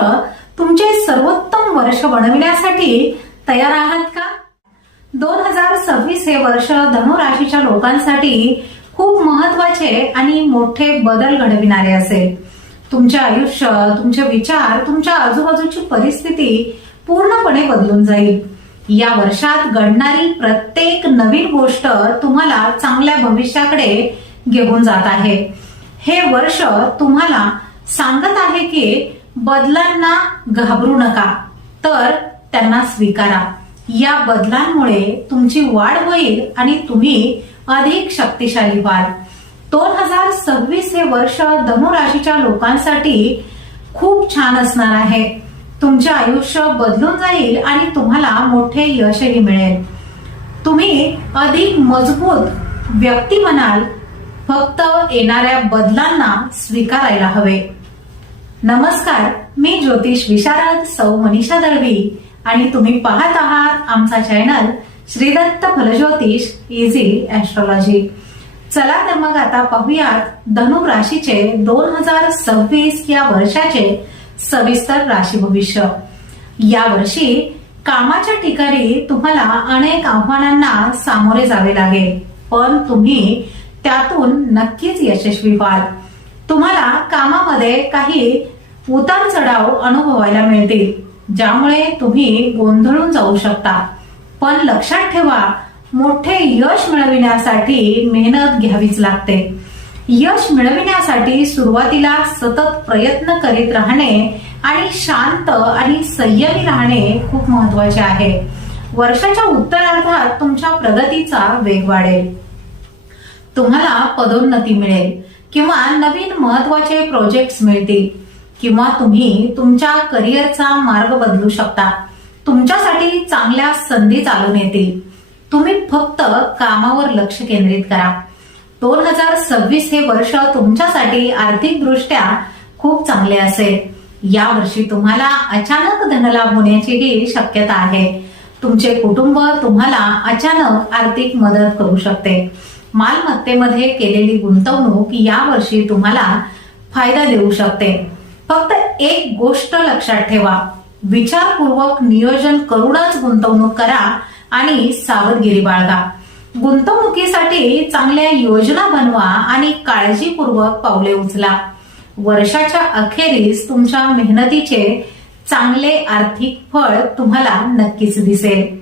तुमचे सर्वोत्तम वर्ष बनविण्यासाठी तयार आहात का? 2026 हे वर्ष धनु राशीच्या लोकांसाठी खूप महत्वाचे आणि मोठे बदल घडविणारे असेल. तुमचे आयुष्य, तुमचे विचार, तुमच्या आजूबाजूची परिस्थिती पूर्णपणे बदलून जाईल. या वर्षात घडणारी प्रत्येक नवीन गोष्ट तुम्हाला चांगल्या भविष्याकडे घेऊन जात आहे. हे वर्ष तुम्हाला सांगत आहे की बदलांना घाबरू नका, तर त्यांना स्वीकारा. या बदलांमुळे तुमची वाढ होईल आणि तुम्ही अधिक शक्तिशाली व्हाल. 2026 हे वर्ष धनु राशीच्या लोकांसाठी खूप छान असणार आहे. तुमचे आयुष्य बदलून जाईल आणि तुम्हाला मोठे यशही मिळेल. तुम्ही अधिक मजबूत व्यक्ती बनाल. फक्त येणाऱ्या बदलांना स्वीकारायला हवे. नमस्कार, मी ज्योतिष विशारद सौ मनीषा दळवी आणि तुम्ही पाहत आहात आमचा चॅनल श्रीदत्त फलज्योतिष इझी ऍस्ट्रॉलॉजी. चला तर मग आता पाहूयात धनु राशीचे 2026 या वर्षाचे सविस्तर राशी भविष्य. या वर्षी कामाच्या ठिकाणी तुम्हाला अनेक आव्हानांना सामोरे जावे लागेल, पण तुम्ही त्यातून नक्कीच यशस्वी व्हाल. तुम्हाला कामामध्ये काही उतार चढाव अनुभवायला मिळतील, ज्यामुळे तुम्ही गोंधळून जाऊ शकता. पण लक्षात ठेवा, मोठे यश मिळविण्यासाठी मेहनत घ्यावीच लागते. यश मिळविण्यासाठी सुरुवातीला सतत प्रयत्न करीत राहणे आणि शांत आणि संयमी राहणे खूप महत्वाचे आहे. वर्षाच्या उत्तरार्धात तुमच्या प्रगतीचा वेग वाढेल. तुम्हाला पदोन्नती मिळेल किंवा नवीन महत्वाचे प्रोजेक्ट्स मिळतील किंवा तुम्ही तुमच्या करिअरचा मार्ग बदलू शकता. तुमच्यासाठी चांगल्या संधी चालून येतील. तुम्ही फक्त कामावर लक्ष केंद्रित करा. 2026 हे वर्ष तुमच्यासाठी आर्थिकदृष्ट्या खूप चांगले असेल. या वर्षी तुम्हाला अचानक धनलाभ होण्याचीही शक्यता आहे. तुमचे कुटुंब तुम्हाला अचानक आर्थिक मदत करू शकते. मालमत्तेमध्ये केलेली गुंतवणूक या वर्षी तुम्हाला फायदा देऊ शकते. फक्त एक गोष्ट लक्षात ठेवा, विचारपूर्वक नियोजन करूनच गुंतवणूक करा आणि सावधगिरी बाळगा. गुंतवणुकीसाठी चांगल्या योजना बनवा आणि काळजीपूर्वक पावले उचला. वर्षाच्या अखेरीस तुमच्या मेहनतीचे चांगले आर्थिक फळ तुम्हाला नक्कीच दिसेल.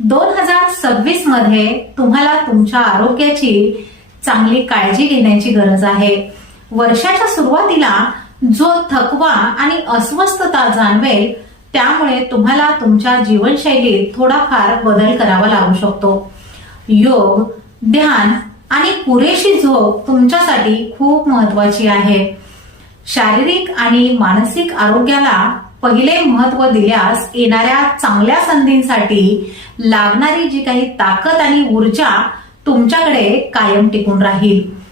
2026 मध्ये तुम्हाला तुमच्या आरोग्याची चांगली काळजी घेण्याची गरज आहे. वर्षाच्या सुरुवातीला जो थकवा आणि अस्वस्थता जाणवेल, त्यामुळे तुम्हाला तुमच्या जीवनशैलीत थोडाफार बदल करावा लागू शकतो. योग, ध्यान आणि पुरेशी झोप तुमच्यासाठी खूप महत्वाची आहे. शारीरिक आणि मानसिक आरोग्याला पहिले महत्व दिल्यास येणाऱ्या चांगल्या संधींसाठी लागणारी जी काही ताकद आणि ऊर्जा तुमच्याकडे कायम टिकून राहील.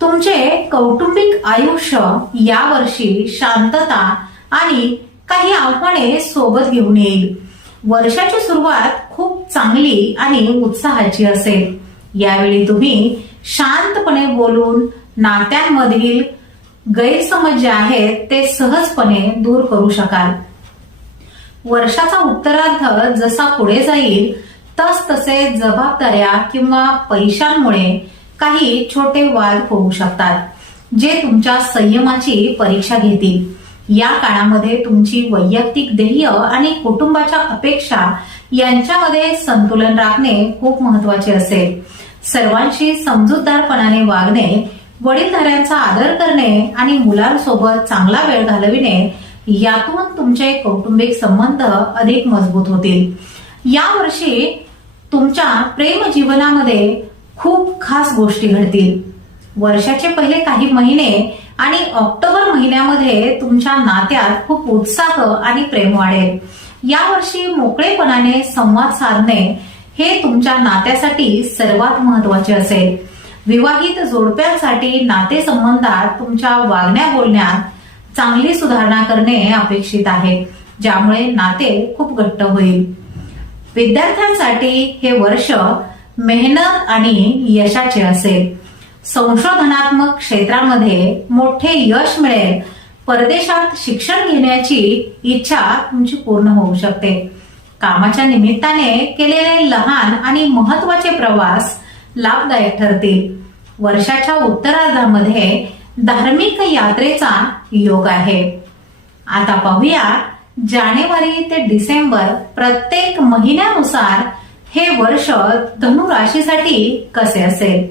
तुमचे कौटुंबिक आयुष्य यावर्षी शांतता आणि काही आव्हाने सोबत घेऊन येईल. वर्षाची सुरुवात खूप चांगली आणि उत्साहाची असेल. यावेळी तुम्ही शांतपणे बोलून नात्यांमधील गैरसमज जे आहेत ते सहजपणे दूर करू शकाल. वर्षाचा उत्तरार्ध जसा पुढे जाईल तसे जबाबदाऱ्या किंवा पैशांमुळे काही छोटे वाद होऊ शकतात, जे तुमच्या संयमाची परीक्षा घेतील. या काळामध्ये तुमची वैयक्तिक ध्येय आणि कुटुंबाच्या अपेक्षा यांच्यामध्ये संतुलन राखणे खूप महत्वाचे असेल. सर्वांशी समजूतदारपणाने वागणे, वडीलधाऱ्यांचा आदर करणे आणि मुलांसोबत चांगला वेळ घालविणे यातून तुमचे कौटुंबिक संबंध अधिक मजबूत होतील. यावर्षी तुमच्या प्रेम जीवनामध्ये खूप खास गोष्टी घडतील. वर्षाचे पहिले काही महिने आणि ऑक्टोबर महिन्यामध्ये तुमच्या नात्यात खूप उत्साह आणि प्रेम वाढेल. यावर्षी मोकळेपणाने संवाद साधणे हे तुमच्या नात्यासाठी सर्वात महत्वाचे असेल. विवाहित जोडप्यांसाठी नातेसंबंधात तुमच्या वागण्या बोलण्यात चांगली सुधारणा करणे अपेक्षित आहे, ज्यामुळे नाते खूप घट्ट होईल. विद्यार्थ्यांसाठी हे वर्ष मेहनत आणि यशाचे असेल. संशोधनात्मक क्षेत्रामध्ये मोठे यश मिळेल. परदेशात शिक्षण घेण्याची इच्छा तुमची पूर्ण होऊ शकते. कामाच्या निमित्ताने केलेले लहान आणि महत्वाचे प्रवास लाभदायक ठरतील. वर्षाच्या उत्तरार्धामध्ये धार्मिक यात्रेचा योग आहे. आता पाहूया जानेवारी ते डिसेंबर प्रत्येक महिन्यानुसार हे वर्ष धनु राशीसाठी कसे असेल.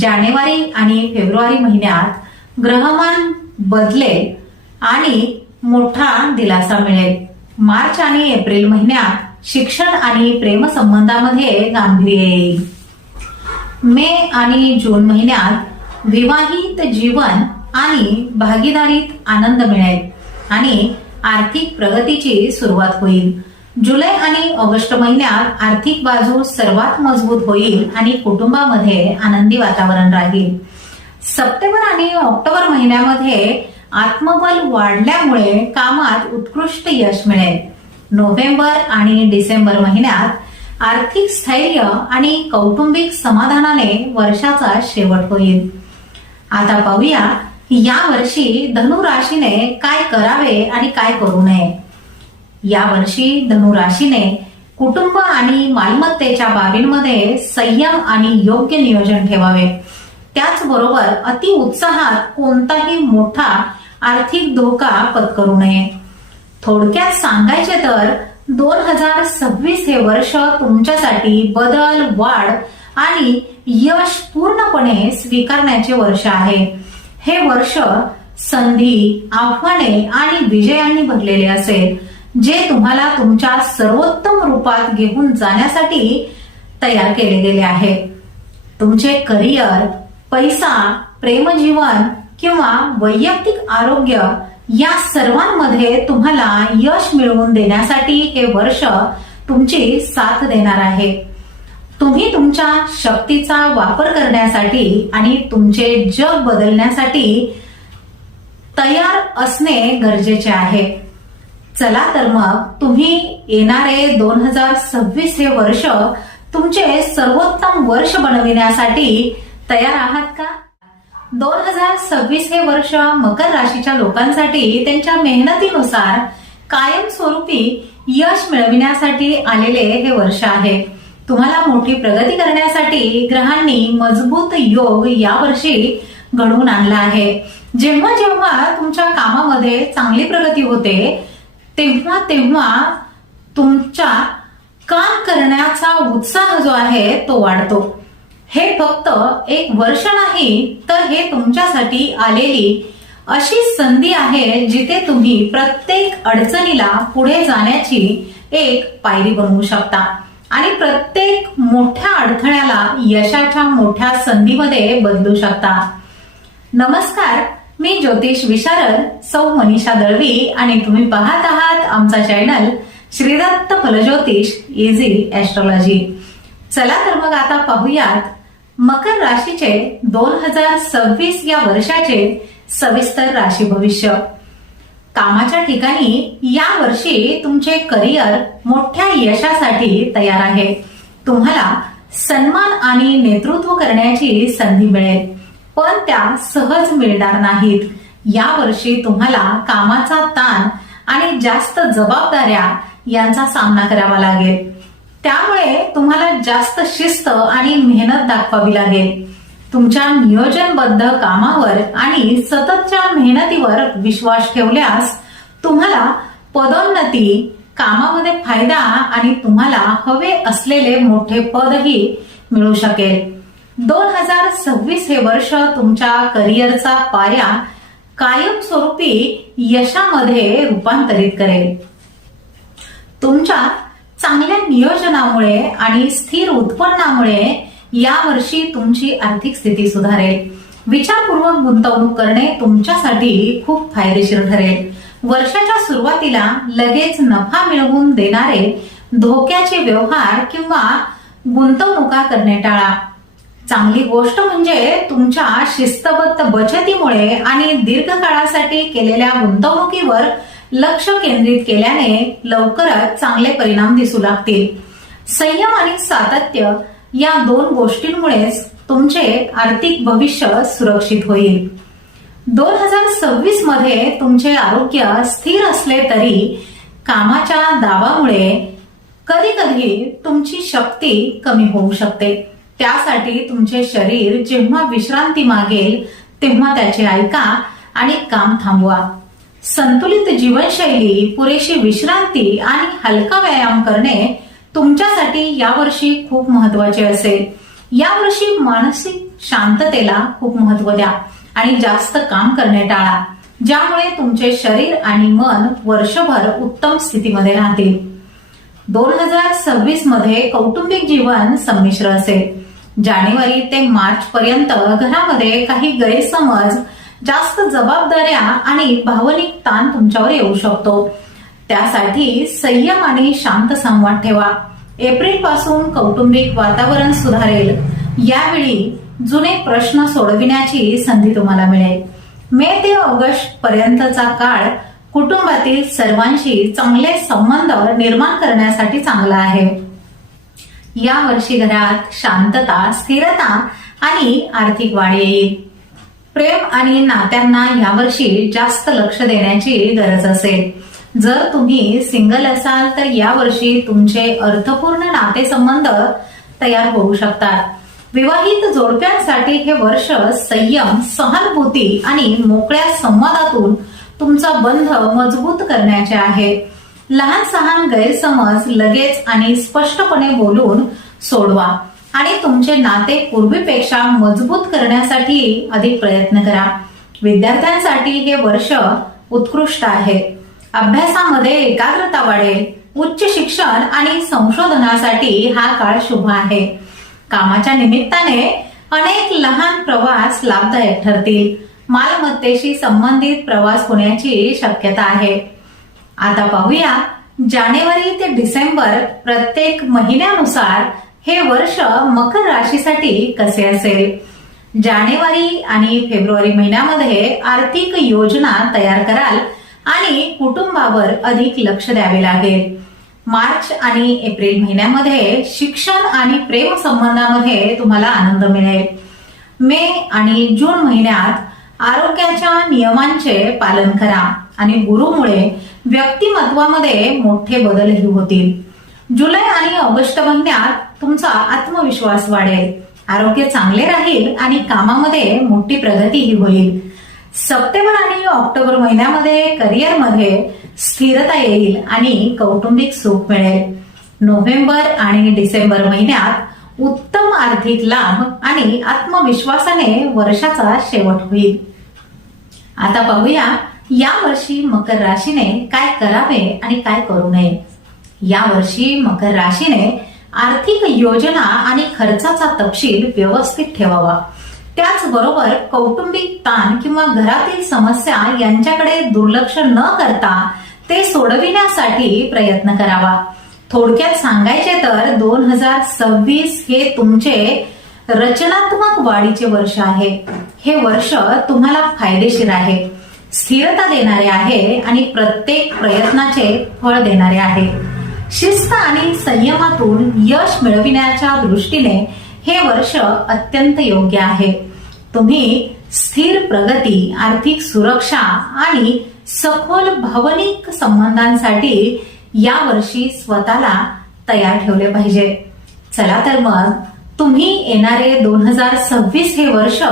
जानेवारी आणि फेब्रुवारी महिन्यात ग्रहमान बदलेल आणि मोठा दिलासा मिळेल. मार्च आणि एप्रिल महिन्यात शिक्षण आणि प्रेमसंबंधामध्ये गांभीर्य येईल. मे आणि जून महिन्यात विवाहित जीवन आणि भागीदारीत आनंद मिळेल आणि आर्थिक प्रगतीची सुरुवात होईल. जुलै आणि ऑगस्ट महिन्यात आर्थिक बाजू सर्वात मजबूत होईल आणि कुटुंबामध्ये आनंदी वातावरण राहील. सप्टेंबर आणि ऑक्टोबर महिन्यामध्ये आत्मबल वाढल्यामुळे कामात उत्कृष्ट यश मिळेल. नोव्हेंबर आणि डिसेंबर महिन्यात आर्थिक स्थैर्य आणि कौटुंबिक समाधानाने वर्षाचा शेवट होईल. आता पाहूया या वर्षी धनु राशीने काय करावे आणि काय करू नये. या वर्षी धनु राशीने कुटुंब आणि मालमत्तेच्या बाबींमध्ये संयम आणि योग्य नियोजन ठेवावे. त्याचबरोबर अति उत्साहात कोणताही मोठा आर्थिक धोका पत्करू नये. थोडक्यात सांगायचे तर 2026 हे वर्ष तुमच्यासाठी बदल, वाढ आणि यश पूर्णपणे स्वीकारण्याचे वर्ष आहे. हे वर्ष संधी, आव्हाने आणि विजयांनी भरलेले असेल, जे तुम्हाला तुमच्या सर्वोत्तम रूपात घेऊन जाण्यासाठी तयार केले गेले आहे. तुमचे करिअर, पैसा, प्रेमजीवन किंवा वैयक्तिक आरोग्य या सर्वांमध्ये तुम्हाला यश मिळवून देण्यासाठी हे वर्ष तुमची साथ देणार आहे. तुम्ही तुमच्या शक्तीचा वापर करण्यासाठी आणि तुमचे जग बदलण्यासाठी तयार असणे गरजेचे आहे. चला तर मग तुम्ही येणारे 2026 हे वर्ष तुमचे सर्वोत्तम वर्ष बनविण्यासाठी तयार आहात का? 2026 हे वर्ष मकर राशीच्या लोकांसाठी त्यांच्या मेहनतीनुसार कायमस्वरूपी यश मिळविण्यासाठी आलेले हे वर्ष आहे. तुम्हाला मोठी प्रगती करण्यासाठी ग्रहांनी मजबूत योग यावर्षी घडवून आणला आहे. जेव्हा जेव्हा तुमच्या कामामध्ये चांगली प्रगती होते तेव्हा तेव्हा तुमच्या काम करण्याचा उत्साह जो आहे तो वाढतो. हे फक्त एक वर्ष नाही, तर हे तुमच्यासाठी आलेली अशी संधी आहे जिथे तुम्ही प्रत्येक अडचणीला पुढे जाण्याची एक पायरी बनवू शकता आणि प्रत्येक मोठ्या अडथळ्याला यशाच्या मोठ्या संधीमध्ये बदलू शकता. नमस्कार, मी ज्योतिष विशारद सौ मनीषा दळवी आणि तुम्ही पाहत आहात आमचा चॅनल श्रीदत्त फलज्योतिष इझी ऍस्ट्रॉलॉजी. चला तर मग आता पाहूयात मकर राशीचे 2026 या वर्षाचे सविस्तर राशी भविष्य. कामाच्या ठिकाणी या वर्षी तुमचे करिअर मोठ्या यशासाठी तयार आहे. तुम्हाला सन्मान आणि नेतृत्व करण्याची संधी मिळेल, पण त्या सहज मिळणार नाहीत. या वर्षी तुम्हाला कामाचा ताण आणि जास्त जबाबदाऱ्या यांचा सामना करावा लागेल. त्यामुळे तुम्हाला जास्त शिस्त आणि मेहनत दाखवावी लागेल. तुमच्या नियोजनबद्ध कामावर आणि सततच्या मेहनतीवर विश्वास ठेवल्यास तुम्हाला पदोन्नती, कामामध्ये फायदा आणि तुम्हाला हवे असलेले मोठे पदही मिळू शकेल. 2026 हे वर्ष तुमच्या करिअरचा पाया कायमस्वरूपी यशामध्ये रूपांतरित करेल. तुमच्या चांगल्या नियोजनामुळे आणि स्थिर उत्पन्नामुळे यावर्षी तुमची आर्थिक स्थिती सुधारेल. विचारपूर्वक गुंतवणूक करणे तुमच्यासाठी खूप फायदेशीर ठरेल. वर्षाच्या सुरुवातीला लगेच नफा मिळवून देणारे धोक्याचे व्यवहार किंवा गुंतवणुका करणे टाळा. चांगली गोष्ट म्हणजे तुमच्या शिस्तबद्ध बचतीमुळे आणि दीर्घकाळासाठी केलेल्या गुंतवणुकीवर लक्ष केंद्रित केल्याने लवकरच चांगले परिणाम दिसू लागतील. संयम आणि सातत्य या 2 गोष्टींमुळेच तुमचे आर्थिक भविष्य सुरक्षित होईल. 2026 मध्ये तुमचे आरोग्य स्थिर असले तरी कामाच्या दाबामुळे कधी कधी तुमची शक्ती कमी होऊ शकते. त्यासाठी तुमचे शरीर जेव्हा विश्रांती मागेल तेव्हा त्याचे ऐका आणि काम थांबवा. संतुलित जीवनशैली, पुरेशी विश्रांती आणि हलका व्यायाम करणे तुमच्यासाठी यावर्षी खूप महत्वाचे असेल. यावर्षी मानसिक शांततेला खूप महत्व द्या आणि जास्त काम करणे टाळा, ज्यामुळे तुमचे शरीर आणि मन वर्षभर उत्तम स्थितीमध्ये राहतील. 2026 मध्ये कौटुंबिक जीवन संमिश्र असेल. जानेवारी ते मार्च पर्यंत घरामध्ये काही गैरसमज, जास्त जबाबदाऱ्या आणि भावनिक ताण तुमच्यावर येऊ शकतो. त्यासाठी संयम आणि शांत संवाद ठेवा. एप्रिल पासून कौटुंबिक वातावरण सुधारेल. यावेळी जुने प्रश्न सोडविण्याची संधी तुम्हाला मिळेल. मे ते ऑगस्ट पर्यंतचा काळ कुटुंबातील सर्वांशी चांगले संबंध निर्माण करण्यासाठी चांगला आहे. या वर्षी घरात शांतता, स्थिरता आणि आर्थिक वाढ येईल. प्रेम आणि नात्यांना यावर्षी जास्त लक्ष देण्याची गरज असेल. जर तुम्ही सिंगल असाल तर यावर्षी तुमचे अर्थपूर्ण नातेसंबंध तयार होऊ शकतात. विवाहित जोडप्यांसाठी हे वर्ष संयम, सहानुभूती आणि मोकळ्या संवादातून तुमचा बंध मजबूत करण्याचे आहे. लहान सहान गैरसमज लगेच आणि स्पष्टपणे बोलून सोडवा आणि तुमचे नाते पूर्वीपेक्षा मजबूत करण्यासाठी अधिक प्रयत्न करा. विद्यार्थ्यांसाठी हे वर्ष उत्कृष्ट आहे. अभ्यासामध्ये एकाग्रता वाढेल. उच्च शिक्षण आणि संशोधनासाठी हा काळ शुभ आहे. कामाच्या निमित्ताने अनेक लहान प्रवास लाभदायक ठरतील. मालमत्तेशी संबंधित प्रवास होण्याची शक्यता आहे. आता पाहूया जानेवारी ते डिसेंबर प्रत्येक महिन्यानुसार हे वर्ष मकर राशीसाठी कसे असेल. जानेवारी आणि फेब्रुवारी महिन्यामध्ये आर्थिक योजना तयार कराल आणि कुटुंबावर अधिक लक्ष द्यावे लागेल. मार्च आणि एप्रिल महिन्यामध्ये शिक्षण आणि प्रेम संबंधामध्ये तुम्हाला आनंद मिळेल. मे आणि जून महिन्यात आरोग्याच्या नियमांचे पालन करा आणि गुरुमुळे व्यक्तिमत्वामध्ये मोठे बदलही होतील. जुलै आणि ऑगस्ट महिन्यात तुमचा आत्मविश्वास वाढेल. आरोग्य चांगले राहील आणि कामामध्ये मोठी प्रगतीही होईल. सप्टेंबर आणि ऑक्टोबर महिन्यामध्ये करिअरमध्ये स्थिरता येईल आणि कौटुंबिक सुख मिळेल. नोव्हेंबर आणि डिसेंबर महिन्यात उत्तम आर्थिक लाभ आणि आत्मविश्वासाने वर्षाचा शेवट होईल. आता पाहूया या वर्षी मकर राशीने काय करावे आणि काय करू नये. या वर्षी मकर राशीने आर्थिक योजना आणि खर्चाचा तपशील व्यवस्थित ठेवावा. त्याचबरोबर कौटुंबिक ताण किंवा घरातील समस्या यांच्याकडे दुर्लक्ष न करता ते सोडविण्यासाठी प्रयत्न करावा. थोडक्यात सांगायचे तर 2026 हे तुमचे रचनात्मक वाढीचे वर्ष आहे. हे वर्ष तुम्हाला फायदेशीर आहे. स्थिरता देणारे आहे आणि प्रत्येक प्रयत्नाचे फळ देणारे आहे. शिस्त आणि संयमातून यश मिळविण्याच्या दृष्टीने हे वर्ष अत्यंत योग्य आहे. तुम्ही स्थिर प्रगती, आर्थिक सुरक्षा आणि सखोल भावनिक संबंधांसाठी या वर्षी स्वतःला तयार ठेवले पाहिजे. चला तर मग तुम्ही येणारे 2026 हे वर्ष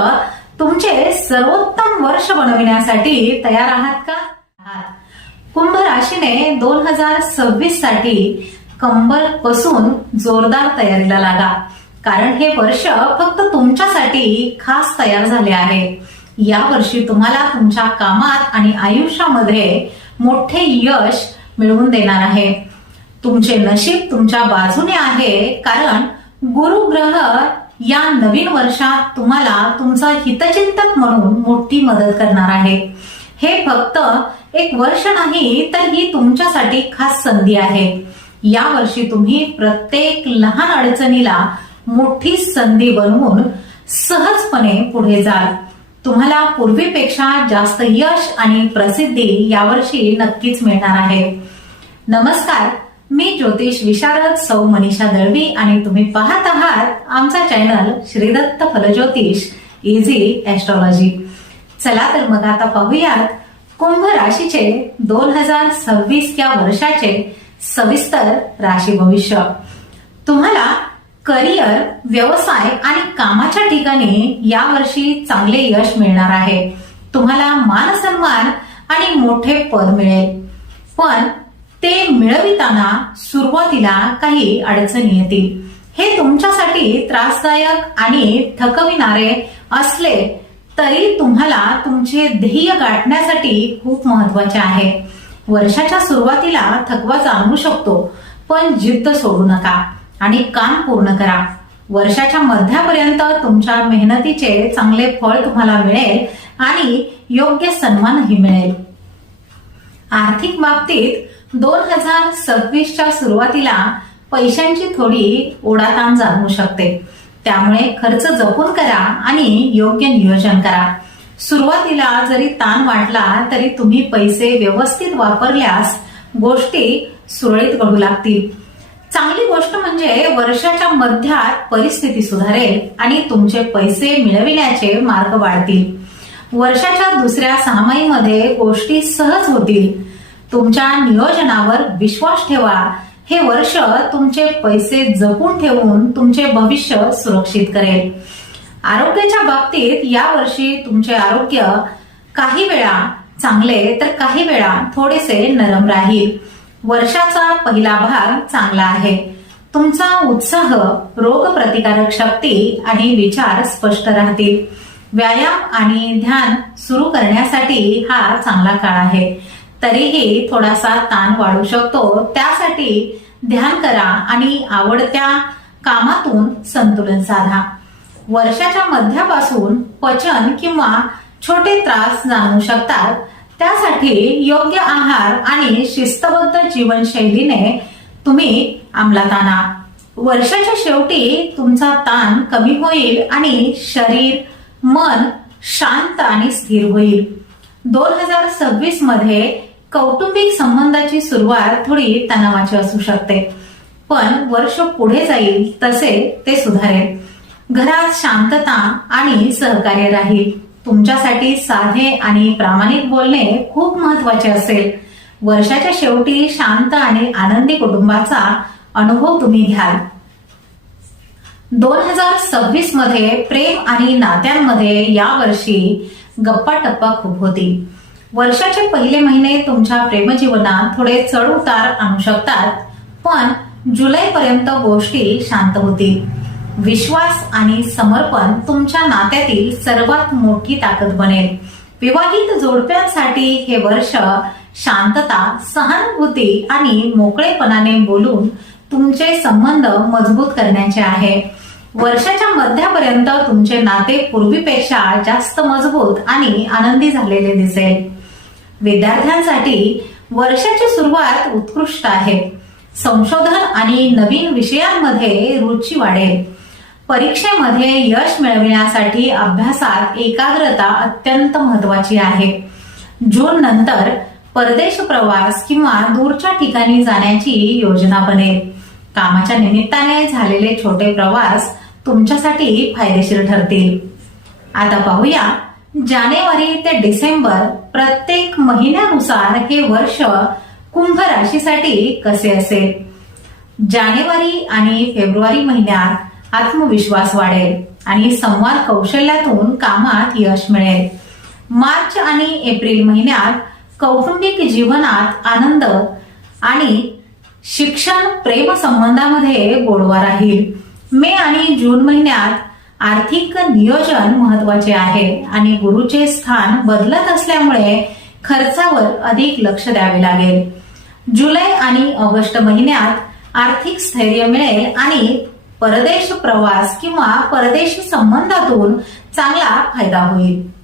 तुमचे सर्वोत्तम वर्ष बनविण्यासाठी तयार आहात का? कुंभ राशीने 2026 साठी कंबर कसून जोरदार तयारीला लागा, कारण हे वर्ष फक्त तुमच्यासाठी खास तयार झाले आहे. या वर्षी तुम्हाला तुमच्या कामात आणि आयुष्यामध्ये मोठे यश मिळवून देणार आहे. तुमचे नशीब तुमच्या बाजूने आहे, कारण गुरु ग्रह या नवीन वर्षात तुम्हाला तुमचा हितचिंतक म्हणून मोठी मदत करणार आहे. हे फक्त एक वर्ष नाही, तर ही तुमच्यासाठी खास संधी आहे. या वर्षी तुम्ही प्रत्येक लहान अडचणीला मोठी संधी बनवून सहजपणे पुढे जाल. तुम्हाला पूर्वीपेक्षा जास्त यश आणि प्रसिद्धी यावर्षी नक्कीच मिळणार आहे. नमस्कार, मी ज्योतिष विशारद सौ मनीषा दळवी आणि तुम्ही पाहत आहात आमचा चॅनल श्रीदत्त फलज्योतिष इझी ॲस्ट्रॉलॉजी. चला तर मग आता पाहूयात कुंभ राशीचे 2026 या वर्षाचे सविस्तर राशी भविष्य. तुम्हाला करिअर, व्यवसाय आणि कामाच्या ठिकाणी यावर्षी चांगले यश मिळणार आहे. तुम्हाला मान सन्मान आणि मोठे पद मिळेल, पण ते मिळविताना सुरुवातीला काही अडचणी येतील. हे तुमच्यासाठी त्रासदायक आणि थकविणारे असले तरी तुम्हाला तुमचे ध्येय गाठण्यासाठी खूप महत्वाचे आहे. वर्षाच्या सुरुवातीला थकवा जाणवू शकतो, पण जिद्द सोडू नका आणि काम पूर्ण करा. वर्षाच्या मध्यापर्यंत तुमच्या मेहनतीचे चांगले फळ तुम्हाला मिळेल आणि योग्य सन्मानही मिळेल. आर्थिक बाबतीत 2026च्या सुरुवातीला पैशांची थोडी ओढाताण जाणवू शकते, त्यामुळे खर्च जपून करा आणि योग्य नियोजन करा. सुरुवातीला जरी ताण वाटला तरी तुम्ही पैसे व्यवस्थित वापरल्यास गोष्टी सुरळीत घडू लागतील. चांगली गोष्ट म्हणजे वर्षाच्या मध्यात परिस्थिती सुधारेल आणि तुमचे पैसे मिळविण्याचे मार्ग वाढतील. वर्षाच्या दुसऱ्या सहामाहीमध्ये गोष्टी सहज होतील. तुमच्या नियोजनावर विश्वास ठेवा. हे वर्ष तुमचे पैसे जपून ठेवून तुमचे भविष्य सुरक्षित करेल. आरोग्याच्या बाबतीत या वर्षी तुमचे आरोग्य काही वेळा चांगले तर काही वेळा थोडेसे नरम राहील. वर्षाचा पहिला भाग चांगला आहे. तुमचा उत्साह, रोगप्रतिकारक शक्ती आणि विचार स्पष्ट राहतील. व्यायाम आणि ध्यान सुरू करण्यासाठी हा चांगला काळ आहे. तरीही थोडासा ताण वाढू शकतो, त्यासाठी ध्यान करा आणि आवडत्या कामातून संतुलन साधा. वर्षाच्या मध्यापासून पचन किंवा छोटे त्रास जाणवू शकतात, त्यासाठी योग्य आहार आणि शिस्तबद्ध जीवनशैलीने तुम्ही अंमलात आणा. वर्षाच्या शेवटी तुमचा ताण कमी होईल आणि शरीर, मन शांत आणि स्थिर होईल. 2026 मध्ये कौटुंबिक संबंधाची सुरुवात थोडी तणावाची असू शकते, पण वर्ष पुढे जाईल तसे ते सुधारेल. घरात शांतता आणि सहकार्य राहील. तुमच्यासाठी साधे आणि प्रामाणिक बोलणे खूप महत्वाचे असेल. वर्षाच्या शेवटी शांत आणि आनंदी कुटुंबाचा अनुभव तुम्ही घ्याल. 2026 मध्ये प्रेम आणि नात्यांमध्ये यावर्षी गप्पा टप्पा खूप होतील. वर्षाचे पहिले महिने तुमच्या प्रेमजीवनात थोडे चढ उतार आणू शकतात, पण जुलैपर्यंत गोष्टी शांत होतील. विश्वास आणि समर्पण तुमच्या नात्यातील सर्वात मोठी ताकद बनेल. विवाहित जोडप्यांसाठी हे वर्ष शांतता, सहानुभूती आणि मोकळेपणाने बोलून तुमचे संबंध मजबूत करण्याचे आहे. वर्षाच्या मध्यापर्यंत तुमचे नाते पूर्वीपेक्षा जास्त मजबूत आणि आनंदी झालेले दिसेल. विद्यार्थ्यांसाठी वर्षाची सुरुवात उत्कृष्ट आहे. संशोधन आणि नवीन विषयांमध्ये रुची वाढेल. परीक्षेमध्ये यश मिळविण्यासाठी अभ्यासात एकाग्रता अत्यंत महत्वाची आहे. जून नंतर परदेश प्रवास किंवा दूरच्या ठिकाणी जाण्याची योजना बनेल. कामाच्या निमित्ताने झालेले छोटे प्रवास तुमच्यासाठी फायदेशीर ठरतील. आता पाहूया जानेवारी ते डिसेंबर प्रत्येक महिन्यानुसार हे वर्ष कुंभ राशीसाठी कसे असेल. जानेवारी आणि फेब्रुवारी महिन्यात आत्मविश्वास वाढेल आणि संवाद कौशल्यातून कामात यश मिळेल. मार्च आणि एप्रिल महिन्यात कौटुंबिक जीवनात आनंद आणि शिक्षण प्रेम संबंधामध्ये गोडवा राहील. मे आणि जून महिन्यात आर्थिक नियोजन महत्वाचे आहे आणि गुरुचे स्थान बदलत असल्यामुळे खर्चावर अधिक लक्ष द्यावे लागेल. जुलै आणि ऑगस्ट महिन्यात आर्थिक स्थैर्य मिळेल आणि परदेश प्रवास किंवा परदेशी संबंधातून चांगला फायदा होईल.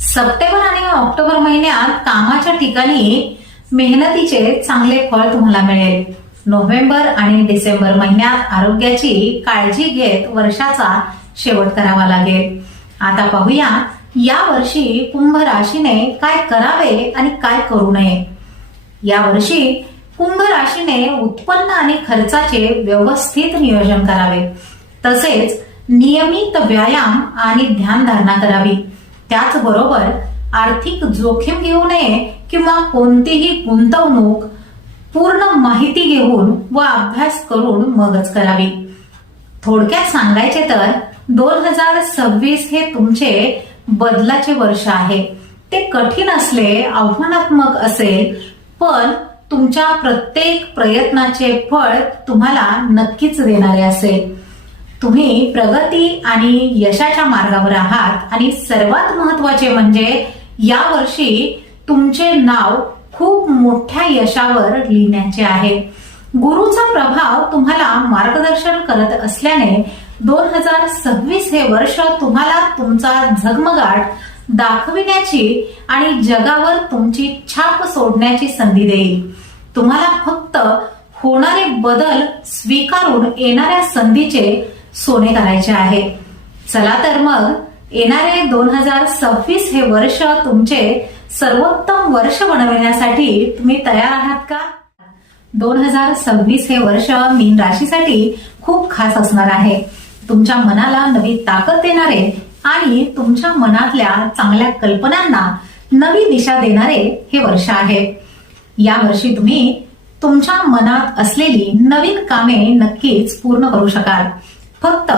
सप्टेंबर आणि ऑक्टोबर महिन्यात कामाच्या ठिकाणी मेहनतीचे चांगले फळ तुम्हाला मिळेल. नोव्हेंबर आणि डिसेंबर महिन्यात आरोग्याची काळजी घेत वर्षाचा शेवट करावा लागेल. आता पाहूया या वर्षी कुंभ राशीने काय करावे आणि काय करू नये. या वर्षी कुंभ राशीने उत्पन्न आणि खर्चाचे व्यवस्थित नियोजन करावे. तसेच नियमित व्यायाम आणि ध्यानधारणा करावी. त्याचबरोबर आर्थिक जोखीम घेऊ नये किंवा कोणतीही गुंतवणूक पूर्ण माहिती घेऊन व अभ्यास करून मगच करावी. थोडक्यात सांगायचे तर 2026 हे तुमचे बदलाचे वर्ष आहे. ते कठीण असले, आव्हानात्मक असेल, पण तुमच्या प्रत्येक प्रयत्नाचे फळ तुम्हाला नक्कीच देणारे असेल. तुम्ही प्रगती आणि यशाच्या मार्गावर आहात आणि सर्वात महत्वाचे म्हणजे या वर्षी तुमचे नाव खूप मोठ्या यशावर लिहिण्याचे आहे. गुरुचा प्रभाव तुम्हाला मार्गदर्शन करत असल्याने 2026 हे वर्ष तुम्हाला तुमचा झगमगाट दाखविण्याची आणि जगावर तुमची छाप सोडण्याची संधी देईल. तुम्हाला फक्त होणारे बदल स्वीकारून येणाऱ्या संधीचे सोने करायचे आहे. चला तर मग येणारे 2026 हे वर्ष तुमचे सर्वोत्तम वर्ष बनविण्यासाठी तुम्ही तयार आहात का? 2026 हे वर्ष मीन राशीसाठी खूप खास असणार आहे. तुमच्या मनाला नवी ताकद देणारे आणि तुमच्या मनातल्या चांगल्या कल्पनांना नवी दिशा देणारे हे वर्ष आहे. या वर्षी तुम्ही तुमच्या मनात असलेली नवीन कामे नक्कीच पूर्ण करू शकाल. फक्त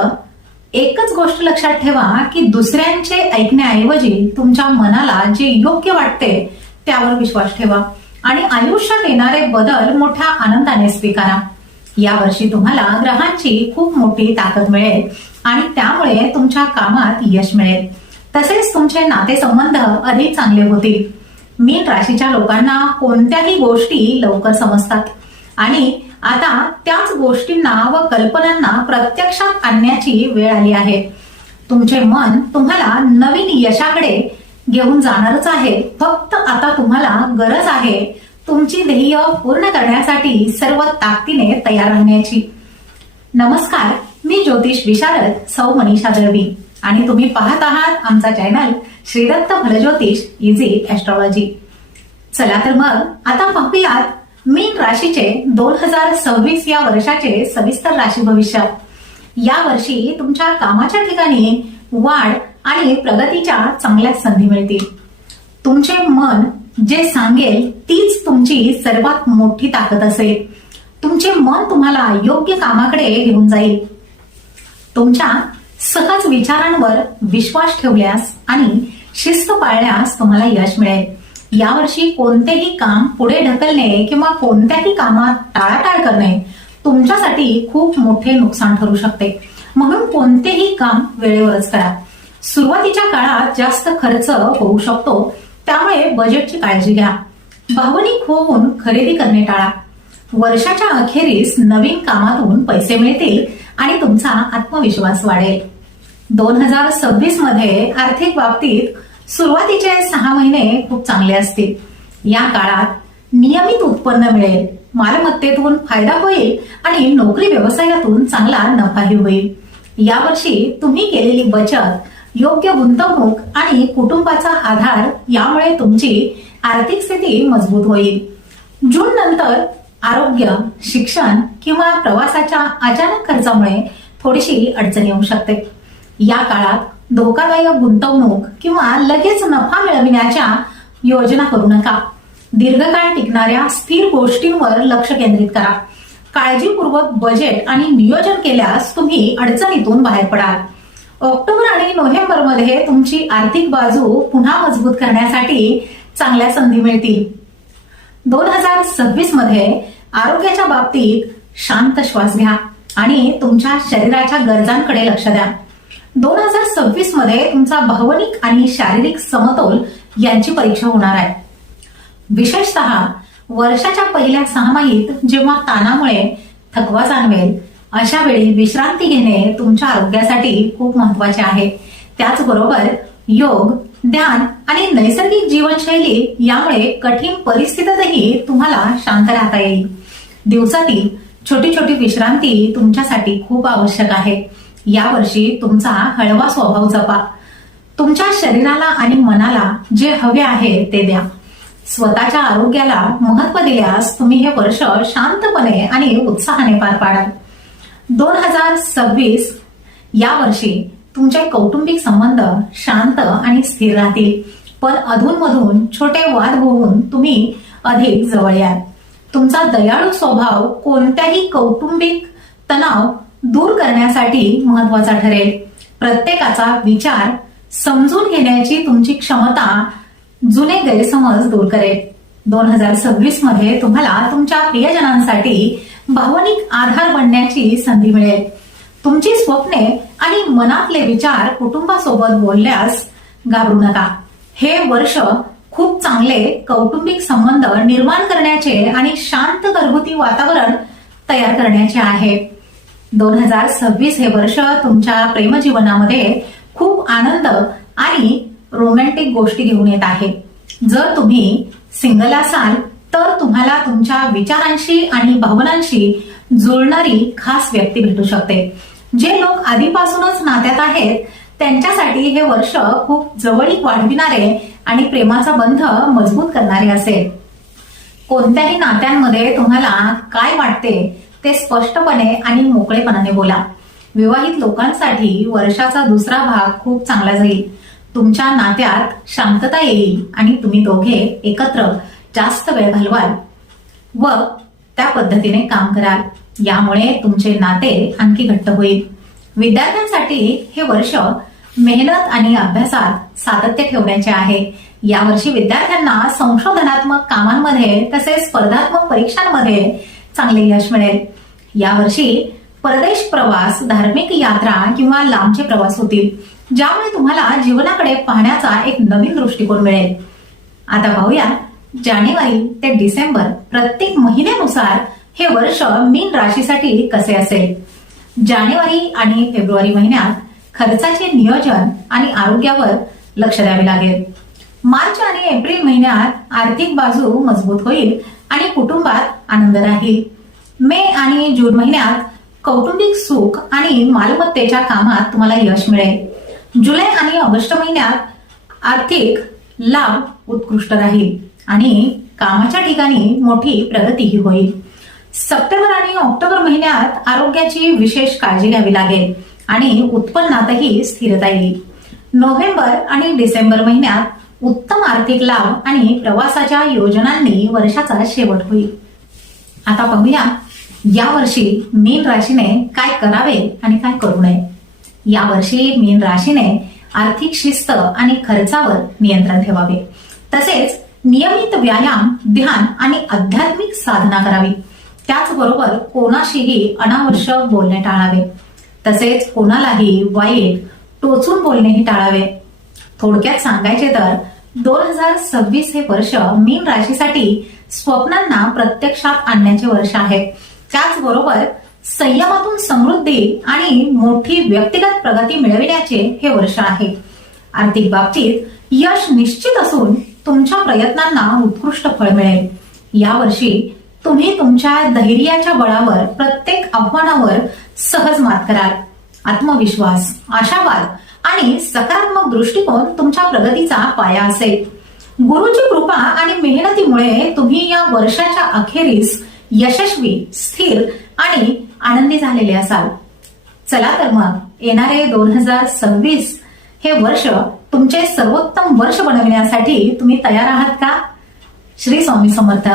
एकच गोष्ट लक्षात ठेवा की दुसऱ्यांचे ऐकण्याऐवजी तुमच्या मनाला जे योग्य वाटते त्यावर विश्वास ठेवा आणि आयुष्यात येणारे बदल मोठ्या आनंदाने स्वीकारा. या वर्षी तुम्हाला ग्रहांची खूप मोठी ताकद मिळेल आणि त्यामुळे तुमच्या कामात यश मिळेल. तसेच तुमचे नातेसंबंध अधिक चांगले होतील. मीन राशीच्या लोकांना कोणत्याही गोष्टी लवकर समजतात आणि आता त्याच गोष्टींना व कल्पनांना प्रत्यक्षात आणण्याची वेळ आली आहे. तुमचे मन तुम्हाला नवीन यशाकडे घेऊन जाणारच आहे. फक्त आता तुम्हाला गरज आहे तुमची ध्येय पूर्ण करण्यासाठी सर्व ताकदीने तयार राहण्याची. नमस्कार, मी ज्योतिष विशारद सौ मनीषा दळवी आणि तुम्ही पाहत आहात आमचा चॅनल श्रीदत्त फलज्योतिष इझी ऍस्ट्रॉलॉजी. चला तर मग आता पाहूयात मीन राशीचे 2026 या वर्षाचे सविस्तर राशी भविष्य. या वर्षी तुमच्या कामाच्या ठिकाणी वाढ आणि प्रगतीच्या चांगल्या संधी मिळतील. तुमचे मन जे सांगेल तीच तुमची सर्वात मोठी ताकद असेल. तुमचे मन तुम्हाला योग्य कामाकडे घेऊन जाईल. तुमच्या सहज विचारांवर विश्वास ठेवल्यास आणि शिस्त पाळल्यास तुम्हाला यश मिळेल. यावर्षी कोणतेही काम पुढे ढकलणे किंवा कोणत्याही कामात टाळाटाळ करणे तुमच्यासाठी खूप मोठे नुकसान ठरू शकते. म्हणून कोणतेही काम वेळेवरच करा. सुरुवातीच्या काळात जास्त खर्च होऊ शकतो, त्यामुळे बजेटची काळजी घ्या. भावनिक होऊन खरेदी करणे टाळा. वर्षाच्या अखेरीस नवीन कामातून पैसे मिळतील आणि तुमचा आत्मविश्वास वाढेल. 2026 मध्ये आर्थिक बाबतीत सुरुवातीचे 6 महिने खूप चांगले असतील. या काळात नियमित उत्पन्न मिळेल, मालमत्तेतून फायदा होईल आणि नोकरी व्यवसायातून चांगला नफाही होईल. यावर्षी तुम्ही केलेली बचत योग्य गुंतवणूक आणि कुटुंबाचा आधार यामुळे तुमची आर्थिक स्थिती मजबूत होईल। जून नंतर आरोग्य, शिक्षण किंवा प्रवासाच्या अचानक खर्चामुळे थोडीशी अडचण येऊ शकते। या काळात धोकादायक गुंतवणूक किंवा लगेच नफा मिळविण्याच्या योजना करू नका। दीर्घकाळ टिकणाऱ्या स्थिर गोष्टींवर लक्ष केंद्रित करा। काळजीपूर्वक बजेट आणि नियोजन केल्यास तुम्ही अडचणीतून बाहेर पडाल। ऑक्टोबर आणि नोव्हेंबर मध्ये तुमची आर्थिक बाजू पुन्हा मजबूत करण्यासाठी चांगल्या संधी मिळतील। 2026 मध्ये आरोग्याच्या बाबतीत शांत श्वास घ्या आणि तुमच्या शरीराच्या गरजांकडे लक्ष द्या। 2026 मध्ये तुमचा भावनिक आणि शारीरिक समतोल यांची परीक्षा होणार आहे। विशेषतः वर्षाच्या पहिल्या 6 महिन्यात जेव्हा ताणामुळे थकवा जाणवेल अशा वेळी विश्रांती घेणे तुमच्या आरोग्यासाठी खूप महत्वाचे आहे। त्याचबरोबर योग, ध्यान आणि नैसर्गिक जीवनशैली यामुळे कठीण परिस्थितीतही तुम्हाला शांत राहता येईल। दिवसातील छोटी छोटी विश्रांती तुमच्यासाठी खूप आवश्यक आहे। यावर्षी तुमचा हळवा स्वभाव जपा। तुमच्या शरीराला आणि मनाला जे हवे आहे ते द्या। स्वतःच्या आरोग्याला महत्व दिल्यास तुम्ही हे वर्ष शांतपणे आणि उत्साहाने पार पाडाल। 2026 या वर्षी तुमचे कौटुंबिक संबंध शांत आणि स्थिर राहतील, पण अधूनमधून छोटे वाद होऊन तुम्ही अधिक जवळ याल। तुमचा दयाळू स्वभाव कोणत्याही कौटुंबिक तणाव दूर करण्यासाठी महत्वाचा ठरेल। प्रत्येकाचा विचार समजून घेण्याची तुमची क्षमता जुने गैरसमज दूर करेल। 2026 मध्ये तुम्हाला तुमच्या प्रियजनांसाठी भावनिक आधार बनण्याची संधी मिळेल। तुमची स्वप्ने आणि मनातले विचार कुटुंबासोबत बोलल्यास घाबरू नका। हे वर्ष खूप चांगले कौटुंबिक संबंध निर्माण करण्याचे आणि शांत घरगुती वातावरण तयार करण्याचे आहे। 2026 हे वर्ष तुमच्या प्रेमजीवनामध्ये खूप आनंद आणि रोमॅन्टिक गोष्टी घेऊन येत आहे। जर तुम्ही सिंगल असाल तर तुम्हाला तुमच्या विचारांशी आणि भावनांशी जुळणारी खास व्यक्ती भेटू शकते। जे लोक आधीपासूनच नात्यात आहेत त्यांच्यासाठी हे वर्ष खूप जवळीक वाढविणारे आणि प्रेमाचा बंध मजबूत करणारे असेल। कोणत्याही नात्यांमध्ये तुम्हाला काय वाटते ते स्पष्टपणे आणि मोकळेपणाने बोला। विवाहित लोकांसाठी वर्षाचा दुसरा भाग खूप चांगला जाईल। तुमच्या नात्यात शांतता येईल आणि तुम्ही दोघे एकत्र जास्त वेळ घालवाल व त्या पद्धतीने काम कराल। यामुळे तुमचे नाते आणखी घट्ट होईल। विद्यार्थ्यांसाठी हे वर्ष मेहनत आणि अभ्यासात सातत्य ठेवण्याचे आहे। यावर्षी विद्यार्थ्यांना संशोधनात्मक कामांमध्ये तसेच स्पर्धात्मक परीक्षांमध्ये चांगले यश मिळेल। यावर्षी परदेश प्रवास, धार्मिक यात्रा किंवा लांबचे प्रवास होतील, ज्यामुळे तुम्हाला जीवनाकडे पाहण्याचा एक नवीन दृष्टिकोन मिळेल। आता पाहूया जानेवारी ते डिसेंबर प्रत्येक महिन्यानुसार हे वर्ष मीन राशीसाठी कसे असेल। जानेवारी आणि फेब्रुवारी महिन्यात खर्चाचे नियोजन आणि आरोग्यावर लक्ष द्यावे लागेल। मार्च आणि एप्रिल महिन्यात आर्थिक बाजू मजबूत होईल आणि कुटुंबात आनंद राहील। मे आणि जून महिन्यात कौटुंबिक सुख आणि मालमत्तेच्या कामात तुम्हाला यश मिळेल। जुलै आणि ऑगस्ट महिन्यात आर्थिक लाभ उत्कृष्ट राहील आणि कामाच्या ठिकाणी मोठी प्रगतीही होईल। सप्टेंबर आणि ऑक्टोबर महिन्यात आरोग्याची विशेष काळजी घ्यावी लागेल आणि उत्पन्नातही स्थिरता येईल। नोव्हेंबर आणि डिसेंबर महिन्यात उत्तम आर्थिक लाभ आणि प्रवासाच्या योजनांनी वर्षाचा शेवट होईल। आता पाहूया यावर्षी मीन राशीने काय करावे आणि काय करू नये। यावर्षी मीन राशीने आर्थिक शिस्त आणि खर्चावर नियंत्रण ठेवावे, तसेच नियमित व्यायाम, ध्यान आणि आध्यात्मिक साधना करावी। त्याचबरोबर कोणाशीही अनावश्यक बोलणे टाळावे, तसेच कोणालाही वाईट टोचून बोलणेही टाळावे। थोडक्यात सांगायचे तर 2026 हे वर्ष मीन राशीसाठी स्वप्नांना प्रत्यक्षात आणण्याचे वर्ष आहे। त्याचबरोबर संयमातून समृद्धी आणि मोठी व्यक्तिगत प्रगती मिळविण्याचे हे वर्ष आहे। आर्थिक बाबतीत यश निश्चित असून तुमच्या प्रयत्नांना उत्कृष्ट फळ मिळेल। यावर्षी तुम्ही तुमच्या धैर्याच्या बळावर प्रत्येक आव्हानावर सहज मात कराल। आत्मविश्वास, आशावाद आणि सकारात्मक दृष्टिकोन तुमच्या प्रगतीचा पाया असेल. गुरुची कृपा आणि मेहनतीमुळे तुम्ही या वर्षाच्या अखेरीस यशस्वी, स्थिर आणि आनंदी झालेले असाल. चला तर मग येणारे 2026 हे वर्ष तुमचे सर्वोत्तम वर्ष बनविण्यासाठी तुम्ही तयार आहात का? श्री स्वामी समर्थ.